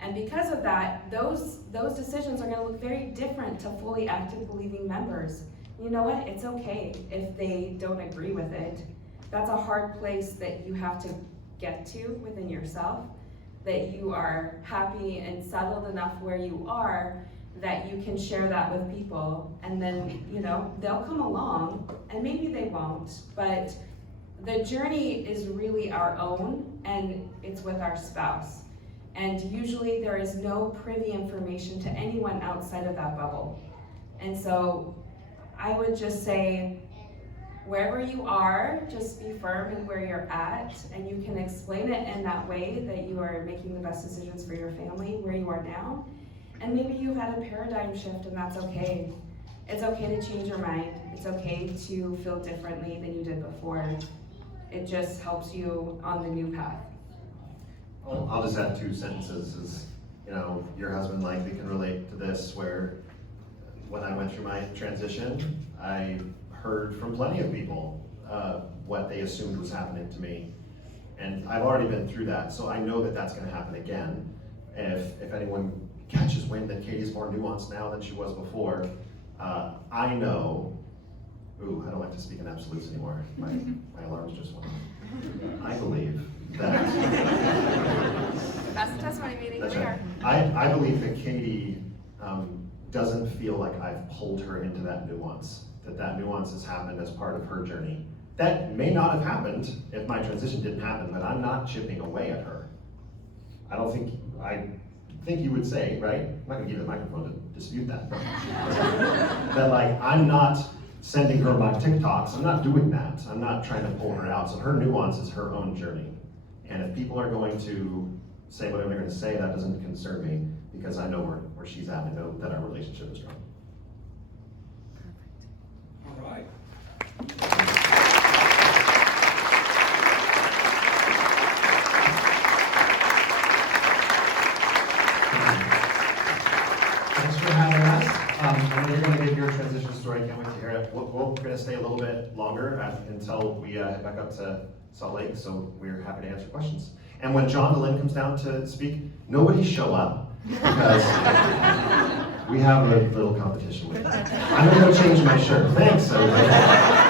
And because of that, those decisions are going to look very different to fully active believing members. You know what? It's okay if they don't agree with it. That's a hard place that you have to get to within yourself, that you are happy and settled enough where you are that you can share that with people, and then they'll come along, and maybe they won't, but the journey is really our own, and it's with our spouse. And usually there is no privy information to anyone outside of that bubble. And so I would just say, wherever you are, just be firm in where you're at, and you can explain it in that way that you are making the best decisions for your family where you are now. And maybe you've had a paradigm shift, and that's okay. It's okay to change your mind. It's okay to feel differently than you did before. It just helps you on the new path. Well, I'll just add 2 sentences. Your husband likely can relate to this, where when I went through my transition, I heard from plenty of people what they assumed was happening to me. And I've already been through that, so I know that that's gonna happen again. If anyone catches wind that Katie's more nuanced now than she was before, I know, I don't like to speak in absolutes anymore. My alarms just went off. I believe that. That's the testimony meeting. That's We right. are. I believe that Katie doesn't feel like I've pulled her into that nuance, that nuance has happened as part of her journey. That may not have happened if my transition didn't happen, but I'm not chipping away at her. I think you would say, right? I'm not gonna give you the microphone to dispute that. That I'm not sending her my TikToks, I'm not doing that. I'm not trying to pull her out. So her nuance is her own journey. And if people are going to say whatever they're gonna say, that doesn't concern me, because I know where she's at, and I know that our relationship is strong. All right. Thanks for having us. I know you're going to give your transition story. Can't wait to hear it. We're going to stay a little bit longer until we head back up to Salt Lake, so we're happy to answer questions. And when John DeLynn comes down to speak, nobody show up, because we have a little competition with that. I'm going to go change my shirt. Thanks, everybody.